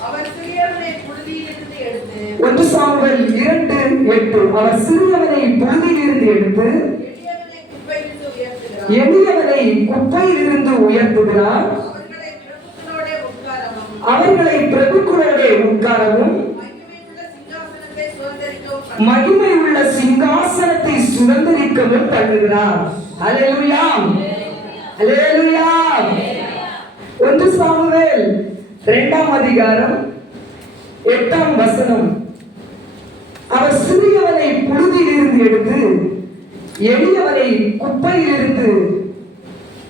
1 Samuel 2:8. அவர் சிறியவனை புழுதியிலிருந்து எடுத்து எளியவனை குப்பையிலிருந்து உயர்த்துகிறார். அவர்களை பிரபுக்களோட உட்காரவும் மகிமை உள்ள சிங்காசனத்தை சுதந்திரிக்கவும் பண்ணுகிறார். அல்லேலூயா, அல்லேலூயா. 1 சாமுவேல் 2ஆம் அதிகாரம் 8ஆம் வசனம். அவர் சிறியவனை புழுதியிலிருந்து எடுத்து எளியவனை குப்பையிலிருந்து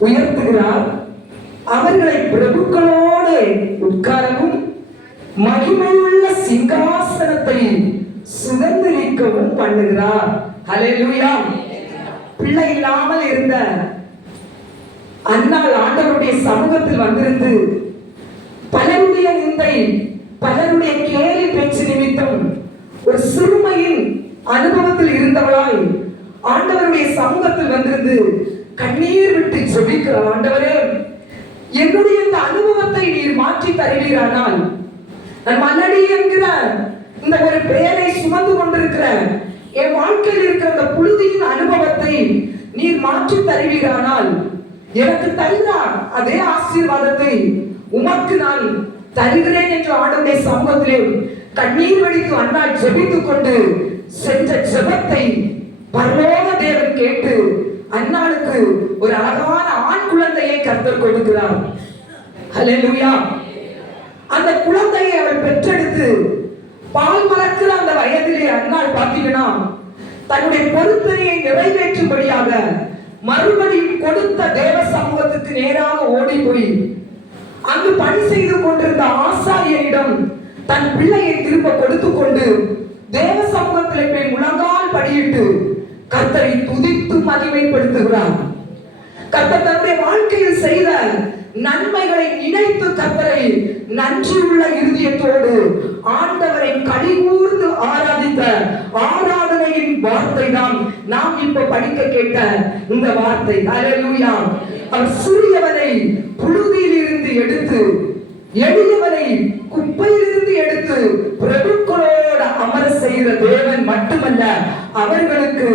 உயர்த்துகிறார். அவர்களை பிரபுக்களோடு உட்காரவும் மகிமையுள்ள சிங்காசனத்தை சுதந்திரிக்கவும் பண்ணுகிறார். அல்லேலூயா. பிள்ளை இல்லாமல் இருந்த அன்னாள் ஆண்டவருடைய சமூகத்தில் வந்திருந்து பலருடைய நிந்தை, பலருடைய கேலி பேச்சு நிமித்தம் ஒரு சிறுமையின் அனுபவத்தில் இருந்தவளாய் ஆண்டவருடைய சமூகத்தில் வந்திருந்து கண்ணீர் விட்டு ஜெபிக்கிறார். ஆண்டவரே, என்னுடைய இந்த அனுபவத்தை நீர் மாற்றி தருவீரானால், நான் மலடி என்கிற இந்த ஒரு பெயரை சுமந்து கொண்டிருக்கிற என் வாழ்க்கையில் இருக்கிற அந்த புழுதியின் அனுபவத்தை நீர் மாற்றி தருவீரானால், எனக்கு தருகிற அதே ஆசீர்வாதத்தை உமக்கு நான் தருகிறேன் என்று ஆண்டவருடைய சமூகத்திலே கண்ணீர் வடித்து அன்னாள் ஜெபித்துக் கொண்டு சென்ற ஜெபத்தை பரலோக தேவன் கேட்டு அன்னாளுக்கு ஒரு அழகான ஆண் குழந்தையை கர்த்தர் கொடுக்கிறார். அல்லேலூயா. அந்த குழந்தையை அவள் பெற்றெடுத்து பால் மறக்கிற அந்த வயதிலே அன்னாள் பார்த்தீங்கன்னா தன்னுடைய பொறுப்பையை நிறைவேற்றும்படியாக மறுபடியும் கொடுத்த தேவ சமூகத்துக்கு நேராக ஓடி போய் அங்கு பணி செய்து கொண்டிருந்த ஆசாரியரிடம் தன் பிள்ளையை திரும்ப கொடுத்து கொண்டு தேவ சமூகத்திலே போய் முழங்கால் படியிட்டு கர்த்தரை துதித்து மகிமைப்படுத்துகிறார். கர்த்தர் தன்னுடைய வாழ்க்கையில் செய்த நன்மைகளை நினைத்து கர்த்தரை நன்றியுள்ள இருதயத்தோடு ஆண்டவரை கலிகூர்ந்து ஆராதித்த ஆராதனையின் வார்த்தை தான் நாம் இப்ப படிக்க கேட்ட இந்த வார்த்தை. அல்லேலூயா. அவர் சிறியவனை புழுதியிலிருந்து எடுத்து எளியவனை குப்பையிலிருந்து எடுத்து பிரபுக்களோடு அமர செய்கிற தேவன் மட்டுமல்ல, அவர்களுக்கு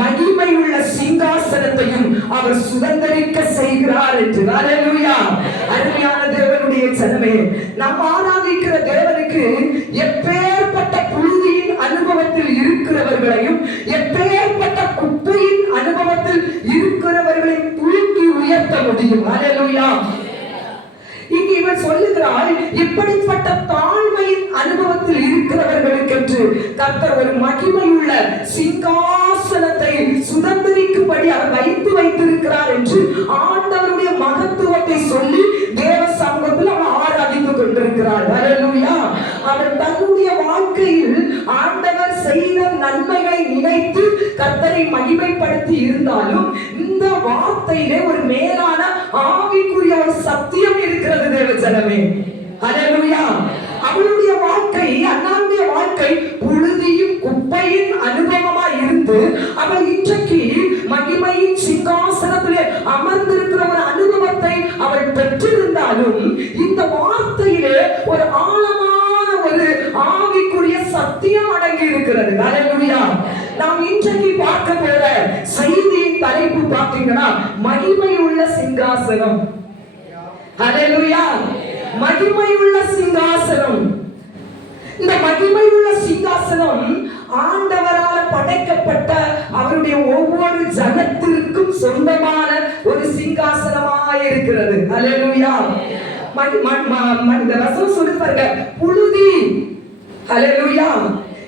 மகிமை உள்ள சிங்காசனத்தையும் அவர் சுதந்திரிக்க செய்கிறார் என்று. அல்லேலூயா. அருமையான தேவனுடைய ஜனமே, நாம் ஆராதிக்கிற தேவனுக்கு எப்பேற்பட்ட புழுதியின் அனுபவத்தில் இருக்கிறவர்களையும் எப்பேற்பட்ட குப்பையின் அனுபவத்தில் இருக்கிறவர்களையும் தூக்கி உயர்த்த முடியும். அல்லேலூயா. இங்கு இவர் சொல்லுகிறாள், இப்படிப்பட்ட தாழ்மையின் அனுபவத்தில் இருக்கிறவர்களுக்கு என்று கர்த்தர் ஒரு மகிமையுள்ள சிங்காசனத்தை சுதந்திரிக்கும்படி அவர் வைத்திருக்கிறார் என்று ஆண்டவருடைய மகத்துவத்தை சொல்லி தேவ சமூகத்தில் அவர் ஆராதித்துக் கொண்டிருக்கிறார். அல்லேலூயா. அவர் தன்னுடைய வாழ்க்கையில் ஆண்டவர் செய்த நன்மைகளை நினைத்து கர்த்தரை மகிமைப்படுத்தி இருந்தாலும் இந்த வார்த்தையிலே ஒரு மேலான ஆவிக்குரிய ஒரு சத்தியம் இருக்கிறது தேவ ஜனமே. அல்லேலூயா. அவளுடைய வாழ்க்கை, அண்ணாவுடைய வாழ்க்கை புழுதியும் குப்பையின் அனுபவமா இருந்து அவள் இன்றைக்கு மகிமையின் சிங்காசனத்திலே அமர்ந்திருக்கிற ஒரு அனுபவத்தை அவள் பெற்றிருந்தாலும் இந்த வார்த்தையிலே ஒரு ஆழமான ஒரு ஆவிக்குரிய சத்தியம் அடங்கி இருக்கிறது. அல்லேலூயா. நாம் இன்றைக்கு பார்க்க போற செய்தியின் தலைப்பு பார்த்தீங்கன்னா மகிமையுள்ள சிங்காசனம். அல்லேலூயா. மகிமையுள்ள சிங்காசனம். இந்த மகிமையுள்ள சிங்காசனம் ஆண்டவரால் படைக்கப்பட்ட அவருடைய ஒவ்வொரு ஜனத்திற்கும் சொந்தமான ஒரு சிங்காசனமாக இருக்கிறது. அல்லேலூயா. இந்த வசனம் சொல்லி பாருங்க, புழுதி. அல்லேலூயா.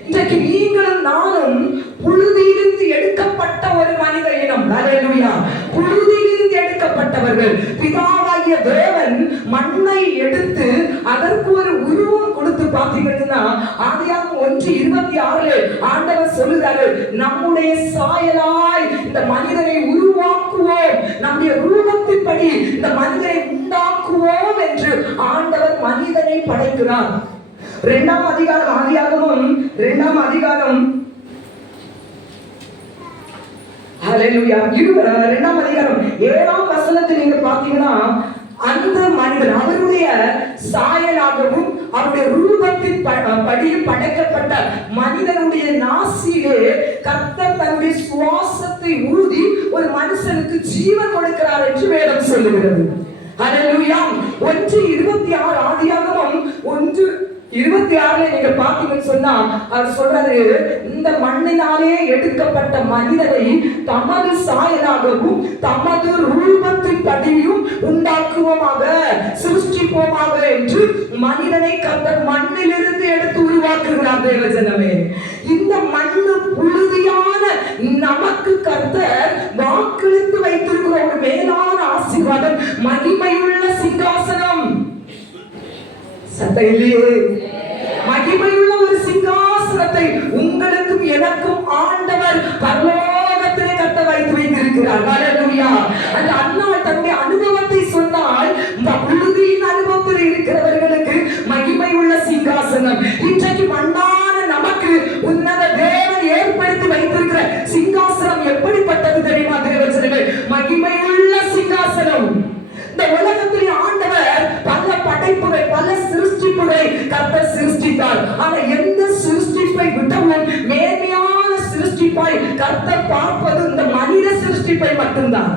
இன்றைக்கு நீங்களும் நானும் புழுதியிலிருந்து எடுக்கப்பட்ட ஒரு மனித இனம். அல்லேலூயா. புழுதியிலிருந்து எடுக்கப்பட்டவர்கள். பிதாவாகிய தேவன் மண்ணை எடுத்து அதற்கு ஒரு உருவம் கொடுத்து பார்த்தீங்கன்னா ஆதியாகமம் 1:26 ஆண்டவர் சொல்லுகிறாரு, நம்முடைய சாயலாய் இந்த மனிதனை உருவாக்குவோம், நம்முடைய ரூபத்தின்படி இந்த மனிதனை உண்டாக்குவோம் என்று ஆண்டவர் மனிதனை படைக்கிறார். 2ஆம் அதிகாரம் ஆதியாகமம் 2ஆம் அதிகாரம் ஹல்லேலூயா 2ஆம் அதிகாரம் 7ஆம் வசனத்தை நீங்க பாத்தீங்கன்னா அந்த மனிதன் அவருடைய சாயலாகவும் அவருடைய ரூபத்தின் படியில் படைக்கப்பட்ட மனிதனுடைய நாசியிலே கர்த்தர் தன்னுடைய சுவாசத்தை ஊதி ஒரு மனுஷனுக்கு ஜீவன் கொடுக்கிறார் என்று வேதம் சொல்லுகிறது. ஹல்லேலூயா. 1:26 ஆதியாகமம் 1:26 நீங்க பாத்தீங்கன்னு சொன்னா அவர் சொல்றாரு, இந்த மண்ணினாலே எடுக்கப்பட்ட மனிதனை தமது சாயலாகவும் தமது ரூபத்தின் படியும் உண்டாக்குவோமாக, சிருஷ்டிப்போமாக என்று மனிதனை கர்த்தர் மண்ணிலிருந்து எடுத்து உருவாக்குகிறார். தேவஜனமே, இந்த மண்ணு புழுதியான நமக்கு கர்த்தர் வாக்களித்து வைத்திருக்கிற ஒரு மேலான ஆசீர்வாதம், மகிமையுள்ள சிங்காசனம். சத்தையிலே மகிமையுள்ள ஒரு சிங்காசனத்தை உங்களுக்கும் எனக்கும் ஆண்டவர் பரலோகத்திலே கர்த்தர் வைத்து வைத்திருக்கிறார். ஹல்லேலூயா. அந்த அன்னாள் தன்னுடைய அனுபவத்தை சொன்னால், இந்த புழுதியின் அனுபவத்தில் இருக்கிறவர்களுக்கு மகிமையுள்ள சிங்காசனம். இன்றைக்கு மண்ணான நமக்கு உன்னத தேவன் ஏற்படுத்தி வைத்திருக்கிற சிங்காசனம் எப்படிப்பட்டது தெரியுமா தேவஜனமே? மகிமையுள்ள சிங்காசனம். இந்த உலகத்தில் ஆண்டவர் பல படைப்புகள், பல சிருஷ்டிப்புகளை கர்த்தர் சிருஷ்டித்தார். ஆனா எந்த சிருஷ்டிப்பை விடவும் மேன்மையான சிருஷ்டிப்பாய் கர்த்தர் பார்ப்பது இந்த மனித சிருஷ்டிப்பை மட்டும்தான்.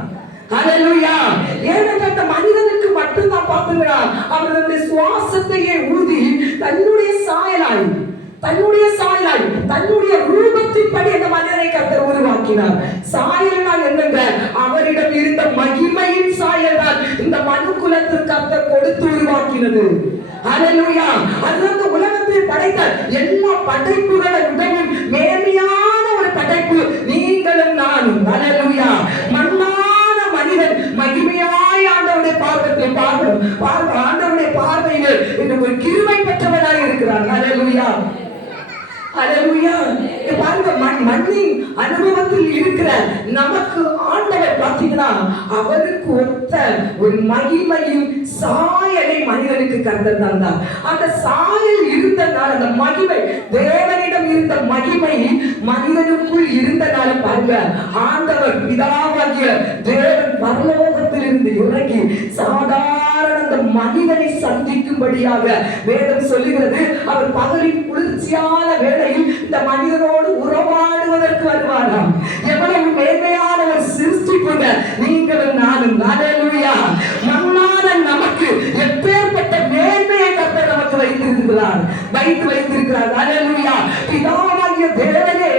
ஹல்லேலூயா. ஏனென்றால் இந்த மனிதனுக்கு மட்டும்தான் பார்த்துக்கிறார். அவருடைய சுவாசத்தையே ஊதி தன்னுடைய சாயலாய் தன்னுடைய ரூபத்தின்படி அந்த மனிதனை கர்த்தர் உருவாக்கினார். சாயல்னால் என்னங்க? அவரிடம் இருந்த மகிமையின் சாயல் தான் இந்த மனு குலத்திற்கு கர்த்தர் கொடுத்து உருவாக்கினது. ஹல்லேலூயா. அதுதான் இந்த உலகத்தில் படைத்த எல்லா படைப்புகளை விடவும் மேன்மையான ஒரு படைப்பு நீங்களும் நானும். ஹல்லேலூயா. மண்ணான மனிதன் மகிமையாய் ஆண்டவருடைய ஆண்டவருடைய பார்வையில் இன்னும் ஒரு கிருபை பெற்றவராக இருக்கிறார். ஹல்லேலூயா. ஹல்லேலூயா. பாருங்க, மண்ணின் அனுபவத்தில் இருக்கிற நமக்கு ஆண்டவர் பார்த்தீங்கன்னா அவருக்கு ஒத்த ஒரு மகிமையும் சாயலை மனிதனுக்கு கர்த்தர் தந்தார். அந்த சாயல் இருந்தனால, அந்த மகிமை தேவனிடம் இருந்த மகிமை மனிதனுக்குள் இருந்தனால பாருங்க, ஆண்டவர் பிதாவாகிய தேவன் பரலோகத்தில் இருந்து இறங்கி சாதாரண அந்த மனிதனை சந்திக்கும்படியாக வேதம் சொல்லுகிறது. அவர் பகலின் குளிர்ச்சியான வேளையில் இந்த மனிதனோடு உறவாடுவதற்கு வருவாராம். எவ்வளவு மேன்மையான ஒரு சிருஷ்டிப்புங்க நீங்களும் நானும். ஹல்லேலூயா. மண்ணான நமக்கு எப்பேற்பட்ட மேன்மையை கர்த்தர் நமக்கு வைத்திருக்கிறார். ஹல்லேலூயா. பிதாவாகிய தேவனே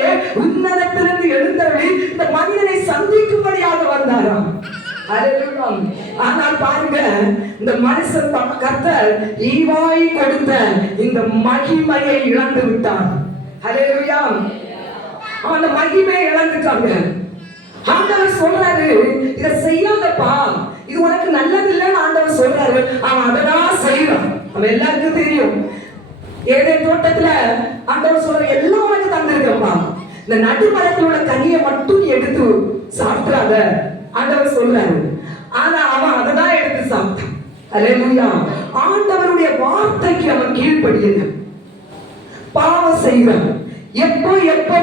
உன்னதத்திலிருந்து எழுந்தருளி இந்த மனிதனை சந்திக்கும்படியாக வந்தாராம். ஆனால் பாருங்க, இந்த மனுஷன் கர்த்தர் ஈவாய் கொடுத்த இந்த மகிமையை இழந்து விட்டான். ஹல்லேலூயா. அந்த மகிமையை இழந்துட்டாங்க. ஆண்டவர் சொல்றாரு, இதை செய்யாதப்பா, இது உனக்கு நல்லது இல்லைன்னு ஆண்டவர் சொல்றாரு. அவன் அதெல்லாம் செய்யறான். அவன் எல்லாருக்கும் தெரியும். ஏதேன் தோட்டத்துல ஆண்டவர் சொல்ற எல்லாம் உனக்கு தந்திருக்கப்பா, இந்த நடுமரத்தில் உள்ள கனியை மட்டும் எடுத்து சாப்பிடாத ஆண்டவர் சொல்றாரு. ஆனா அவன் அததான் எடுத்து சாப்பிட்டான். ஹல்லேலூயா. ஆண்டவருடைய வார்த்தைக்கு அவன் கீழ்ப்படியல, பாவம் செய்கிறான். எப்போ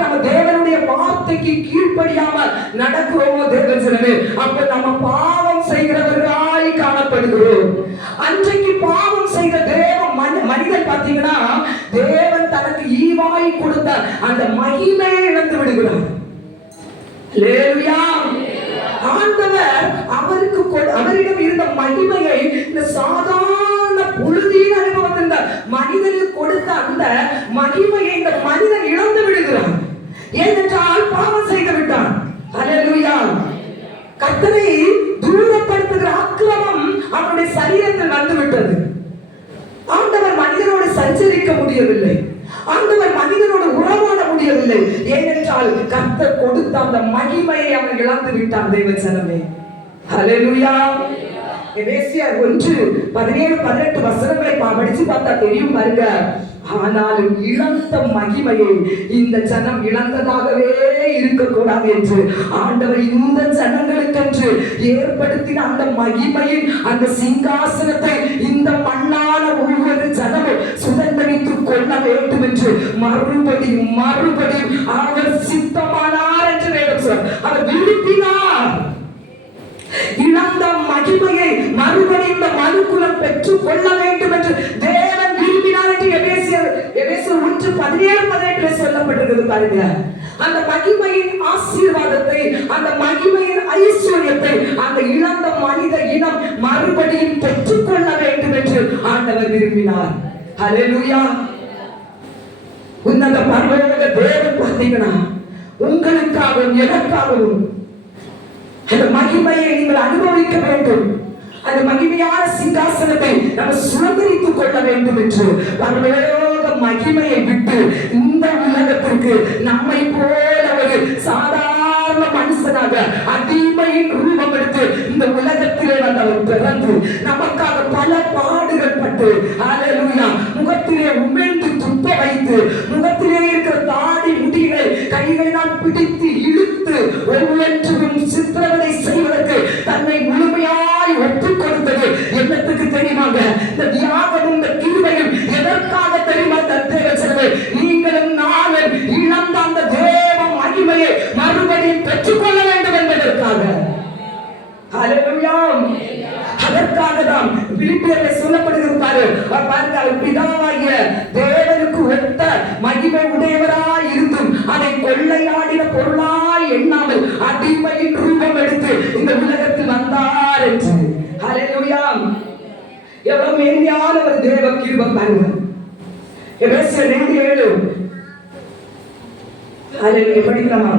நம்ம தேவனுடைய வார்த்தைக்கு கீழ்ப்படியாம நடக்கிறோமோ தேவஜனமே, அப்ப நம்ம பாவம் செய்கிறவர்களாய் காணப்படுகிறோம். அன்றைக்கு பாவம் செய்த மனிதன் பார்த்தீங்கன்னா, தேவன் தனக்கு ஈவாய் கொடுத்த அந்த மகிமையை இழந்து விடுகிறார். ஹல்லேலூயா. ஆண்டவர் அவரிடம் இருந்த மகிமையை இந்த சாதாரண புழுதியின் அனுபவத்தில் மனிதனுக்கு கொடுத்த அந்த மகிமையை இந்த மனிதன் இழந்து விடுகிறான். ஏனென்றால் பாவம் செய்து விட்டான். ஹல்லேலூயா. கர்த்தரை தூரப்படுத்துகிற அக்கிரமம் அவனுடைய சரீரத்தில் வந்து விட்டது. ஆண்டவர் மனிதனோடு சஞ்சரிக்க முடியவில்லை. ஆண்டவர் மனிதனோடு உறவாட முடியவில்லை. ஏனென்றால் கர்த்தர் கொடுத்த அந்த மகிமையை அவன் இழந்து விட்டான். தேவஜனமே, ஹல்லேலூயா. எபேசியர் 1:17-18 வசனங்களை படிச்சு பார்த்தா தெரியும் பாருங்க. ஆனாலும் இழந்த மகிமையை இந்த ஜனம் இழந்ததாகவே இருக்கக்கூடாது என்று ஆண்டவர் இந்த ஜனங்களுக்கென்று ஏற்படுத்தின அந்த மகிமையின் அந்த சிங்காசனத்தை இந்த மண்ணான ஒவ்வொரு ஜனமும் சுதந்திரித்துக் கொள்ள வேண்டும் என்று மறுபடியும் அவர் சித்தமானார் என்று வேதம் சொல்றார். அவர் விரும்பினார். இழந்த மகிமையை மறுபடியும் இந்த மனுக்குலம் பெற்றுக் கொள்ள வேண்டும் என்று தேவன் விரும்பினார் சொல்லப்படுகிறது பாருங்க. அந்த மகிமையின் ஆசீர்வாதத்தை, அந்த மகிமையின் ஐஸ்வர்யத்தை அந்த இழந்த மனித இனம் மறுபடியும் பெற்றுக்கொள்ள வேண்டும் என்று ஆண்டவர் விரும்பினார். ஹல்லேலூயா. உன்னத பரலோக தேவன் பார்த்தீங்கன்னா உங்களுக்காகவும் எனக்காகவும் அந்த மகிமையை நீங்கள் அனுபவிக்க வேண்டும். அந்த மகிமையான சிங்காசனத்தை நம்ம சுதந்திரித்துக் கொள்ள வேண்டும் என்று பரலோக மகிமையை விட்டு இந்த உலகத்திற்கு நம்மை போல ஒரு சாதாரண மனுஷனாக அடிமையின் ரூபம் எடுத்து இந்த உலகத்திலே வந்தவர் பிறந்து நமக்காக பல பாடுகள் பட்டு, ஹல்லேலூயா, முகத்திலே உமிழ்ந்து துப்ப வைத்து, முகத்திலே இருக்கிற தாடி முடிகளை கைகளினால் பிடித்து இழுத்து ஒவ்வொன்றும் சித்திரவதை செய்வதற்கு தன்னை முழுமையாய் ஒப்புக் கொடுத்தது என்னத்துக்கு தெரியுமாங்க? இந்த தியாகமும் இந்த கிருபையும் எதற்காக தெரியுமா? தேவச்சனமே, நீங்களும் நானும் இழந்த அந்த தேவ மகிமையை மறுபடியும் பெற்றுக்கொள்ள வேண்டும் என்பதற்காக. ஹல்லேலூயா. அதற்காக தான் பிலிப்பியரில் சொல்லப்படுகிறது பாருங்க, பிதாவாகிய தேவனுக்கு ஒத்த மகிமை உடையவராய் இருந்தும் அதை கொள்ளையாடின பொருளாய் எண்ணாமல் அடிமையின் ரூபம் எடுத்து இந்த உலகத்தில் வந்தார் என்று. ஹல்லேலூயா. எவ்வளவு மேன்மையான ஒரு தேவ கிருபை பாருங்க. எபேசியர் 2:7. ஹல்லேலூயா. படிக்கலாமா?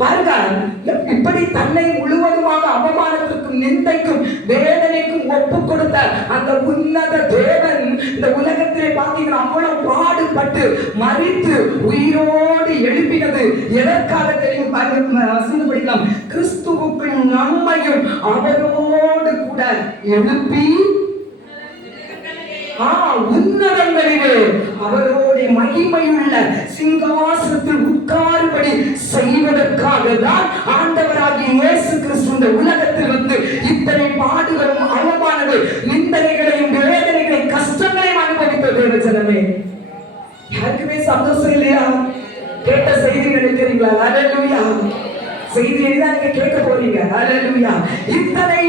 பாருங்க, இப்படி தன்னை முழுவதுமாக அவமானத்திற்கும் நிந்தைக்கும் வேதனைக்கும் ஒப்பு கொடுத்த அந்த உன்னத தேவன் இந்த உலகத்திலே பார்த்தீங்கன்னா அவ்வளவு பாடுபட்டு மரித்து உயிரோடு எழுப்பினது எதற்காக தெரியும்? வசனம் படிக்கலாம். கிறிஸ்துவுக்கு நம்மையும் அவரோடு கூட எழுப்பி உன்னதங்களிலே அவரோட மகிமையுள்ள சிங்காசனத்தில் உட்காரும்படி செய்வதற்காக தான் ஆண்டவராகிய இயேசு கிறிஸ்து இந்த உலகத்தில் வந்து இத்தனை பாடுகளும் அவமானங்கள் நிந்தனைகளையும் வேதனைகளையும் கஷ்டங்களையும் அனுபவித்த தேவஜனமே. யாருக்குமே சந்தோஷம் இல்லையா? கேட்ட செய்தி நினைக்கிறீங்களா? ஹல்லேலூயா. செய்தி எளிதா நீங்க கேட்க போறீங்க. ஹல்லேலூயா. இத்தனை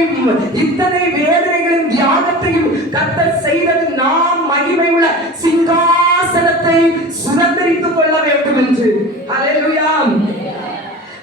வேதனைகளையும் தியாகத்தையும் கர்த்தர் செய்தது நாம் மகிமை உள்ள சிங்காசனத்தை சுதந்திரித்துக் கொள்ள வேண்டும் என்று. ஹல்லேலூயா.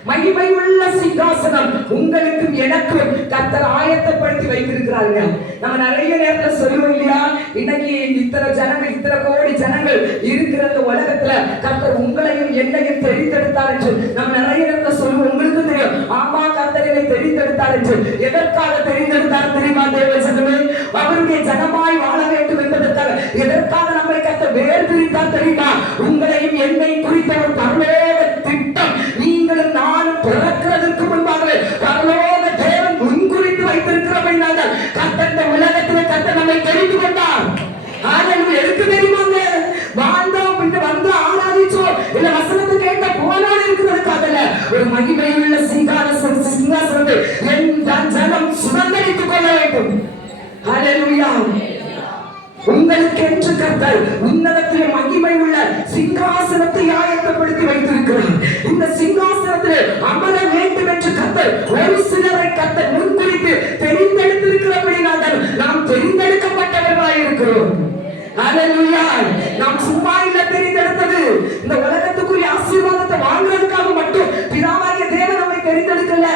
மகிமை உள்ள சிங்காசனம் உங்களுக்கும் எனக்கும் கர்த்தர் ஆயத்தப்படுத்தி வைத்திருக்கிறாங்க. நம்ம நிறைய நேரத்தில் சொல்லுவோம் இல்லையா, இன்னைக்கு இத்தனை ஜனங்கள், இத்தனை கோடி ஜனங்கள் இருக்கிற உலகத்துல கர்த்தர் உங்களையும் என்னையும் தெரிந்தெடுத்தார் என்று நம்ம நிறைய நேரத்தில் சொல்லுவோம். உங்களுக்கு தெரியும், ஆமா, கர்த்தர் என்னை தெரிந்தெடுத்தார் என்று. எதற்காக தெரிந்தெடுத்தார் தெரியுமா? தேவஜனமே, அவருடைய ஜனமாய் வாழ வேண்டும் என்பதற்காக. எதற்காக நம்மை கர்த்தர் வேறு பிரித்தார் தெரியுமா? உங்களையும் என்னை குறித்த ஒரு பரலோக திட்டம் நீங்களும் நானும் பிறக்கிறதுக்கு முன்பாகவே பரலோக தேவன் முன்குறித்து வைத்திருக்கிறபடினால கர்த்தர் இந்த உலகத்தில் கர்த்தர் நம்மை தெரிந்து கொண்டார். ஹல்லேலூயா. எதுக்கு தெரியுமாங்க? வாழ்ந்தோம், வந்து ஆராதிச்சோம், இல்ல வசனத்தை கேட்ட போனோடு இருக்கிறதுக்காக இல்ல, ஒரு மகிமையுள்ள சிங்காசனத்தை என் ஜனம் சுதந்திரித்துக் கொள்ள வேண்டும். ஹல்லேலூயா. உங்களுக்கு என்று கர்த்தர் உன்னதத்திலே மகிமை உள்ள சிங்காசனத்தை ஆயத்தப்படுத்தி வைத்திருக்கிறார். இந்த சிங்காசனத்திலே அமர வேண்டும் என்று கர்த்தர் ஒரு சிலரை கர்த்தர் முன்குறித்து தெரிந்தெடுத்திருக்கிறபடினால நாம் தெரிந்தெடுக்கப்பட்டவர்களாய் இருக்கிறோம். ஹல்லேலூயா. நாம் சும்மா இல்ல தெரிந்தெடுத்தது. இந்த உலகத்துக்குரிய ஆசீர்வாதத்தை வாங்குறதுக்காக மட்டும் பிதாவாகிய தேவன் நம்மை தெரிந்தெடுக்கல.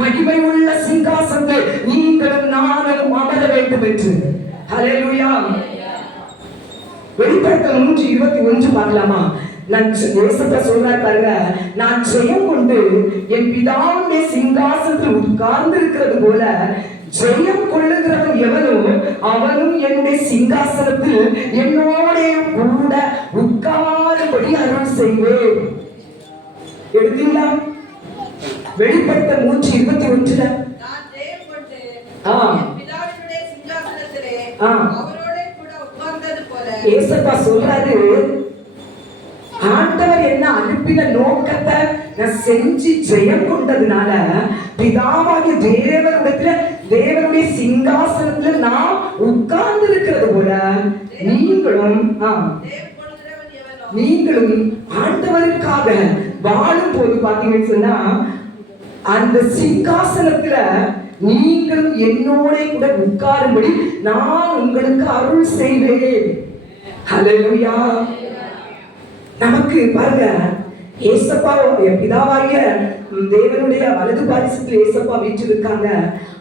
மகிமை உள்ள சிங்காசனத்தை நீங்களும் நானும் அமர வேண்டும் என்று. ஹல்லேலூயா. வெளிப்படுத்தல் 3:21 பார்க்கலாமா? நான் யோசப்பா சொல்றாரு பாருங்க, நான் ஜெயம் கொண்டு என் பிதாவுடைய சிங்காசனத்தில் உட்கார்ந்து இருக்கிறது போல ஜெயம் கொள்ளுகிறவன் எவனோ அவனும் என்னுடைய சிங்காசனத்தில் என்னோட கூட உட்காரும்படி அருள் செய்வேன். எடுத்தீங்களா? வெளிப்படுத்தல் 3:21. ஏசப்பா சொல்றாரு, ஆண்டவர் என்ன அனுப்பின நோக்கத்தை நான் செஞ்சு ஜெயம் கொண்டதுனால பிதாவாகிய தேவனுடைய சிங்காசனத்துல நான் உட்கார்ந்து இருக்கிறது போல நீங்களும் ஆண்டவருக்காக வாழும் போது பாத்தீங்கன்னு சொன்னா அந்த சிங்காசனத்துல நீங்களும் என்னோட கூட உட்காரும்படி நான் உங்களுக்கு அருள் செய்வேன். ஹல்லேலூயா. நமக்கு பாருங்க, ஏசப்பா பிதாவாகிய தேவனுடைய வலது பாரிசத்தில் ஏசப்பா வீற்றிருக்காங்க.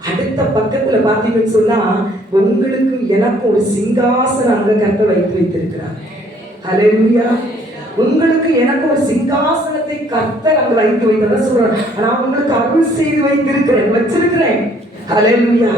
அடுத்த பக்கத்துல பாத்தீங்கன்னு சொன்னா உங்களுக்கு எனக்கும் ஒரு சிங்காசனம் அங்க கர்த்தர் வைத்து வைத்திருக்கிறார். ஹல்லேலூயா. உங்களுக்கு எனக்கு ஒரு சிங்காசனத்தை கர்த்தர் அங்க வைத்து வைத்ததான் சொல்றார். நான் உங்களுக்கு அருள் செய்து வைத்திருக்கிறேன், வச்சிருக்கிறேன். ஹல்லேலூயா.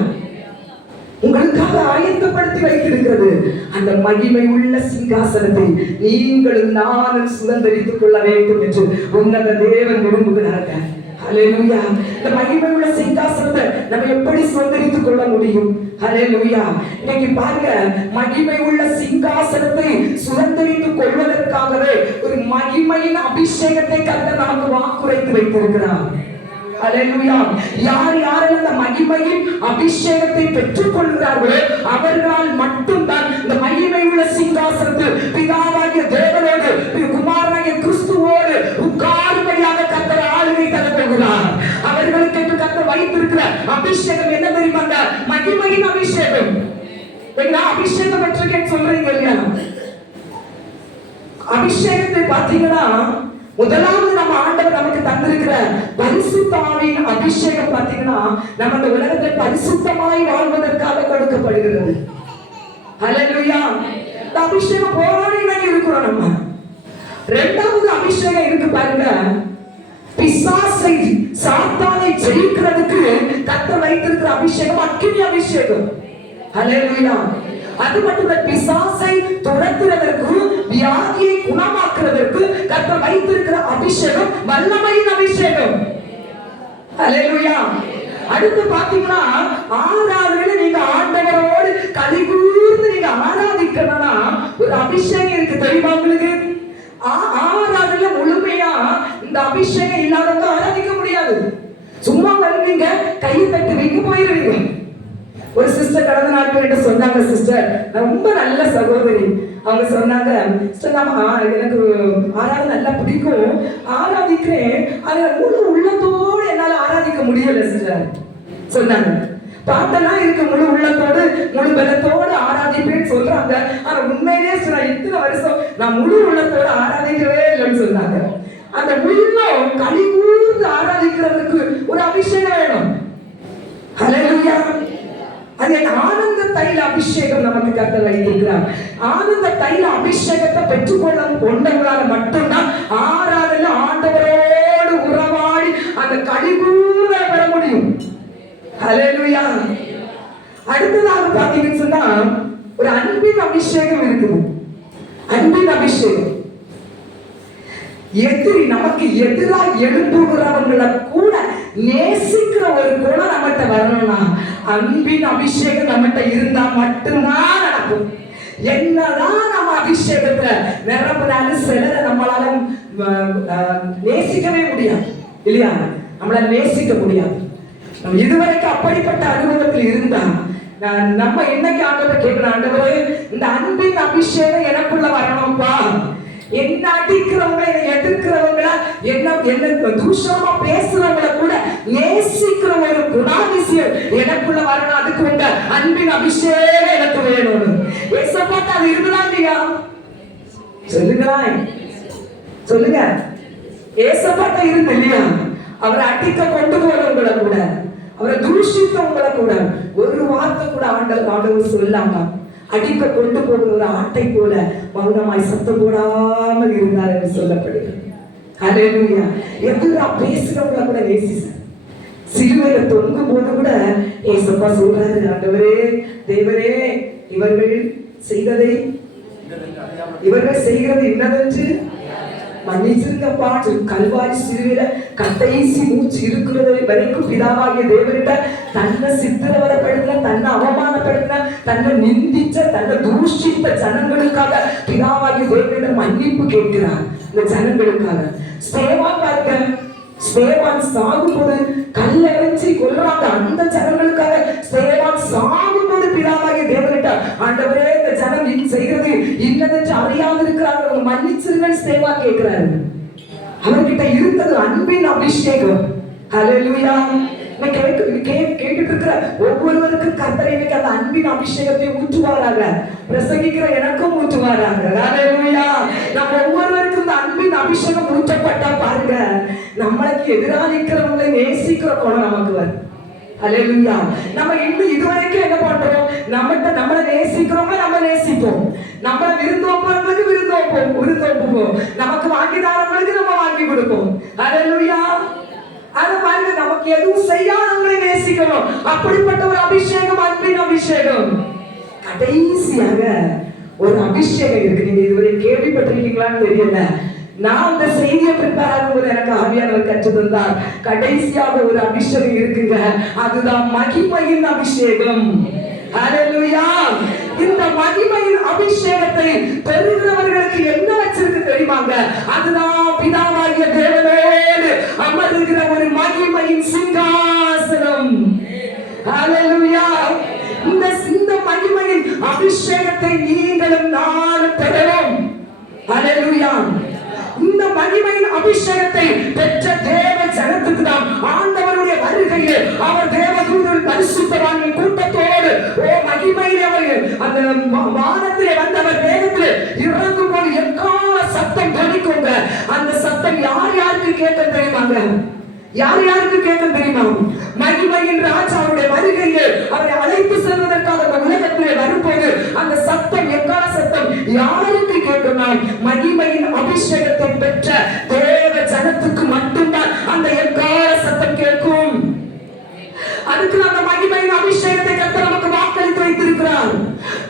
உங்களுக்காக ஆயத்தப்படுத்தி வைத்திருக்கிறது அந்த மகிமை உள்ள சிங்காசனத்தை நீங்களும் நானும் சுதந்திரித்துக் கொள்ள வேண்டும் என்று உன்னத தேவன் விரும்புகிறார்கள். ஹல்லேலூயா. இந்த மகிமை உள்ள சிங்காசனத்தை நம்ம எப்படி சுதந்திரித்துக் கொள்ள முடியும்? ஹல்லேலூயா. இன்னைக்கு பாருங்க, மகிமை உள்ள சிங்காசனத்தை சுதந்திரித்துக் கொள்வதற்காகவே ஒரு மகிமையின் அபிஷேகத்தை கர்த்தர் நமக்கு வாக்குரைத்து வைத்திருக்கிறார். ஹல்லேலூயா. யார் யாரெல்லாம் இந்த மகிமையின் அபிஷேகத்தை பெற்றுக் கொள்கிறார்களோ அவர்களால் மட்டும்தான் இந்த மகிமை உள்ள சிங்காசனத்தில் பிதாவாகிய தேவனோடு குமாரனாகிய கிறிஸ்துவோடு உட்காரும்படியாக கர்த்தர் ஆளுகை தரப்போகிறார். அவர்களுக்கு என்று கர்த்தர் வைத்திருக்கிற அபிஷேகம் என்ன தெரியுமாங்க? மகிமையின் அபிஷேகம். அபிஷேகம் பெற்றிருக்கேன்னு சொல்றீங்க இல்லையா? அபிஷேகத்தை பார்த்தீங்கன்னா முதலாவது நம்ம ஆண்டவர் நமக்கு தந்திருக்கிற பரிசுத்த ஆவியின் அபிஷேகம் பார்த்தீங்கன்னா நம்ம இந்த உலகத்தில் பரிசுத்தமாய் வாழ்வதற்காக கொடுக்கப்படுகிறது. ஹல்லேலூயா. இந்த அபிஷேகம் போராடி இருக்கிறோம் நம்ம. இரண்டாவது அபிஷேகம் இருக்கு பாருங்க, பிசாசை சாத்தானை ஜெயிக்கிறதுக்கு கர்த்தர் வைத்திருக்கிற அபிஷேகம் அக்கினி அபிஷேகம். ஹல்லேலூயா. அது மட்டுமல்ல, பிசாசை துரத்துவதற்கு வியாதியை குணமாக்குவதற்கு கர்த்தர் வைத்திருக்கிற அபிஷேகம் வல்லமையின் அபிஷேகம். ஹல்லேலூயா. அடுத்து பாத்தீங்கன்னா ஆராதனையில நீங்க ஆண்டவரோடு கலிகூர்ந்து நீங்க ஆராதிக்கணும்னா ஒரு அபிஷேகம் இருக்கு, தெரியுமா உங்களுக்கு? ஆராதனையில முழுமையா இந்த அபிஷேகம் இல்லாதவங்க ஆராதிக்க முடியாது. சும்மா வருவீங்க, கையை தட்டுவீங்க, போயிருவீங்க. ஒரு சிஸ்டர் கடந்த நாட்கள் சொன்னாங்க, சிஸ்டர் ரொம்ப நல்ல சகோதரி, அவங்க சொன்னாங்க, எனக்கு ஆராதனை நல்லா பிடிக்கும், ஆராதிக்கிறேன், அதுல முழு உள்ளத்தோடு என்னால ஆராதிக்க முடியல சிஸ்டர் சொன்னாங்க. பாட்டெல்லாம் இருக்கு, முழு உள்ளத்தோடு முழு பலத்தோடு ஆராதிப்பேன்னு சொல்றாங்க. ஆனா உண்மையிலேயே சொன்னா இத்தனை வருஷம் நான் முழு உள்ளத்தோடு ஆராதிக்கவே இல்லைன்னு சொன்னாங்க. அந்த உள்ளம் கலிகூர்ந்து ஆராதிக்கிறதுக்கு ஒரு அபிஷேகம் வேணும். ஹல்லேலூயா. அது ஆனந்த தைல அபிஷேகம் நமக்கு கர்த்தர் வைத்திருக்கிறார். ஆனந்த தைல அபிஷேகத்தை பெற்றுக்கொள்ள கொண்டவங்களால மட்டும்தான் ஆராதனை ஆண்டவரோடு உறவாடி அந்த கலிகூர பெற முடியும். ஹல்லேலூயா. அடுத்ததாக பாத்தீங்கன்னு சொன்னா ஒரு அன்பின் அபிஷேகம் இருக்குது. அன்பின் அபிஷேகம். எதிரி நமக்கு எதிராக எழுப்புகிறவங்களை கூட நேசிக்கிற ஒரு குணம் நம்மகிட்ட வரணும்னா அன்பின் அபிஷேகம் நம்மகிட்ட இருந்தா மட்டும்தான் நடக்கும். என்னதான் நம்ம அபிஷேகத்துல நிரம்பினாலும் சிலரை நம்மளால நேசிக்கவே முடியாது இல்லையா? நம்மளால நேசிக்க முடியாது. நம்ம இதுவரைக்கும் அப்படிப்பட்ட அனுபவத்தில் இருந்தா நம்ம என்னைக்கு ஆண்டவரை கேட்கணும், ஆண்டவரே இந்த அன்பின் அபிஷேகம் எனக்குள்ள வரணும்ப்பா. என்ன அடிக்கிறவங்க, என்ன எதிர்க்கிறவங்கள, என்ன தூஷணமா பேசுறவங்கள கூட நேசிக்கிற ஒரு குணாதிசயம் எனக்குள்ள வரணும். அதுக்கு உங்க அன்பின் அபிஷேகம் எனக்கு வேணும். ஏசப்பாட்ட அது இருக்குதா இல்லையா? சொல்லுங்களா, சொல்லுங்க. ஏசப்பாட்ட இருந்து இல்லையா? அவரை அடிக்க கொண்டு போறவங்கள கூட, அவரை தூஷித்தவங்கள கூட ஒரு வார்த்தை கூட ஆண்டவர் சொல்லாம அடிக்க கொண்டு போகிற ஒரு ஆட்டை போல மௌனமாய் சத்தம் போடாமல் இருந்தார் என்று சொல்லப்படுகிறது. ஹல்லேலூயா. எதிரா பேசுறவங்கள கூட நேசிச்சார். சிலுவையில தொங்கும் போது கூட ஏசப்பா சொல்றாரு, ஆண்டவரே தேவரே இவர்கள் செய்கிறது இன்னதென்று மன்னிச்சிருங்கப்பா. கல்வாரி சிலுவையில கடைசி மூச்சு இருக்கிறது வரைக்கும் பிதாவாகிய தேவனிட்ட தன்னை சித்திரவதைப்படுத்தின, தன்னை அவமானப்படுத்தின, தன்னை நிந்திச்ச, தன்னை தூஷித்த ஜனங்களுக்காக பிதாவாகிய தேவனிட மன்னிப்பு கேட்கிறார். இந்த ஜனங்களுக்காக ஸ்தேவான் பாருங்க, ஸ்தேவான் சாகும்போது கல்லெறிஞ்சி கொல்றாங்க. அந்த ஜனங்களுக்காக ஸ்தேவான் சாகும்போது பிதாவாகிய தேவனிட்ட ஆண்டவரே இந்த ஜனம் செய்கிறது இன்னதென்று அறியாது இருக்கிறார்கள், மன்னிச்சிருங்கன்னு ஸ்தேவான் கேட்கிறாரு. அவர்கிட்ட இருந்தது அன்பின் அபிஷேகம். ஹல்லேலூயா. கேட்டுட்டு இருக்கிற ஒவ்வொருவருக்கும் கர்த்தர் இன்னைக்கு அந்த அன்பின் அபிஷேகத்தை ஊற்றுவாராக. பிரசங்கிக்கிற எனக்கும் ஊற்றுவாராக. ஹல்லேலூயா. நம்ம ஒவ்வொருவருக்கும் இந்த அன்பின் அபிஷேகம் ஊற்றப்பட்டா பாருங்க, நம்மளுக்கு எதிராக இருக்கிறவங்களை நேசிக்கிற குணம் நமக்கு வரும். ஹல்லேலூயா. நம்ம இன்னும் இதுவரைக்கும் என்ன பண்றோம்? நம்மளை நேசிக்கிறவங்க நம்ம நேசிப்போம், நம்மளை விருந்தோப்பவங்களுக்கு விருந்தோப்புவோம், நமக்கு வாங்கி தரவங்களுக்கு நம்ம வாங்கி கொடுப்போம். ஹல்லேலூயா. அதை பாருங்க, நமக்கு எதுவும் செய்யாதவங்களை நேசிக்கணும். அப்படிப்பட்ட ஒரு அபிஷேகம் அன்பின் அபிஷேகம். கடைசியாக ஒரு அபிஷேகம் இருக்கு. நீங்க இதுவரை கேள்விப்பட்டிருக்கீங்களான்னு தெரியல. நான் அந்த செய்தியை ப்ரிப்பேர் ஆகும்போது எனக்கு ஆவியானவர் கற்று தந்தார். கடைசியாக ஒரு அபிஷேகம் இருக்குங்க, அதுதான் மகிமையின் அபிஷேகம். ஹல்லேலூயா. இந்த மகிமையின் அபிஷேகத்தை பெறுகிறவர்களுக்கு என்ன வச்சிருக்கு தெரியுமாங்க? அதுதான் பிதாவாகிய தேவனோடு அமர்ந்திருக்கிற ஒரு மகிமையின் சிங்காசனம். ஹல்லேலூயா. இந்த மகிமையின் அபிஷேகத்தை நீங்களும் நானும் பெறவும். ஹல்லேலூயா. இந்த மகிமையின் அபிஷேகத்தை பெற்ற தேவ ஜனத்துக்கு தான் ஆண்டவருடைய வருகையில் அவர் தேவதூதர்கள் பரிசுத்தவான்கள் கூட்டத்தோடு மகிமையிலே அவர்கள் அந்த வானத்திலே வந்தவர் வேகத்திலே இறங்கும் போது எக்கால சத்தம் தொனிக்குங்க. அந்த சத்தம் யார் யாருக்கு கேட்க தெரியுமாங்க? யார் யாருக்கு கேட்க தெரியுமா? மகிமையின் ராஜாவுடைய வருகையில் அவரை அழைத்து செல்வதற்காக அந்த உலகத்திலே வரும்போது அந்த சத்தம் எக்கால சத்தம் யாருக்கு கேட்கணும்? மகிமையின் அபிஷேகத்தை பெற்ற தேவ ஜனத்துக்கு மட்டும்தான் அந்த எக்கால சத்தம் கேட்கும். அதுக்கு அந்த மகிமையின் அபிஷேகத்தை கர்த்தர் நமக்கு வாக்களித்து வைத்திருக்கிறார்.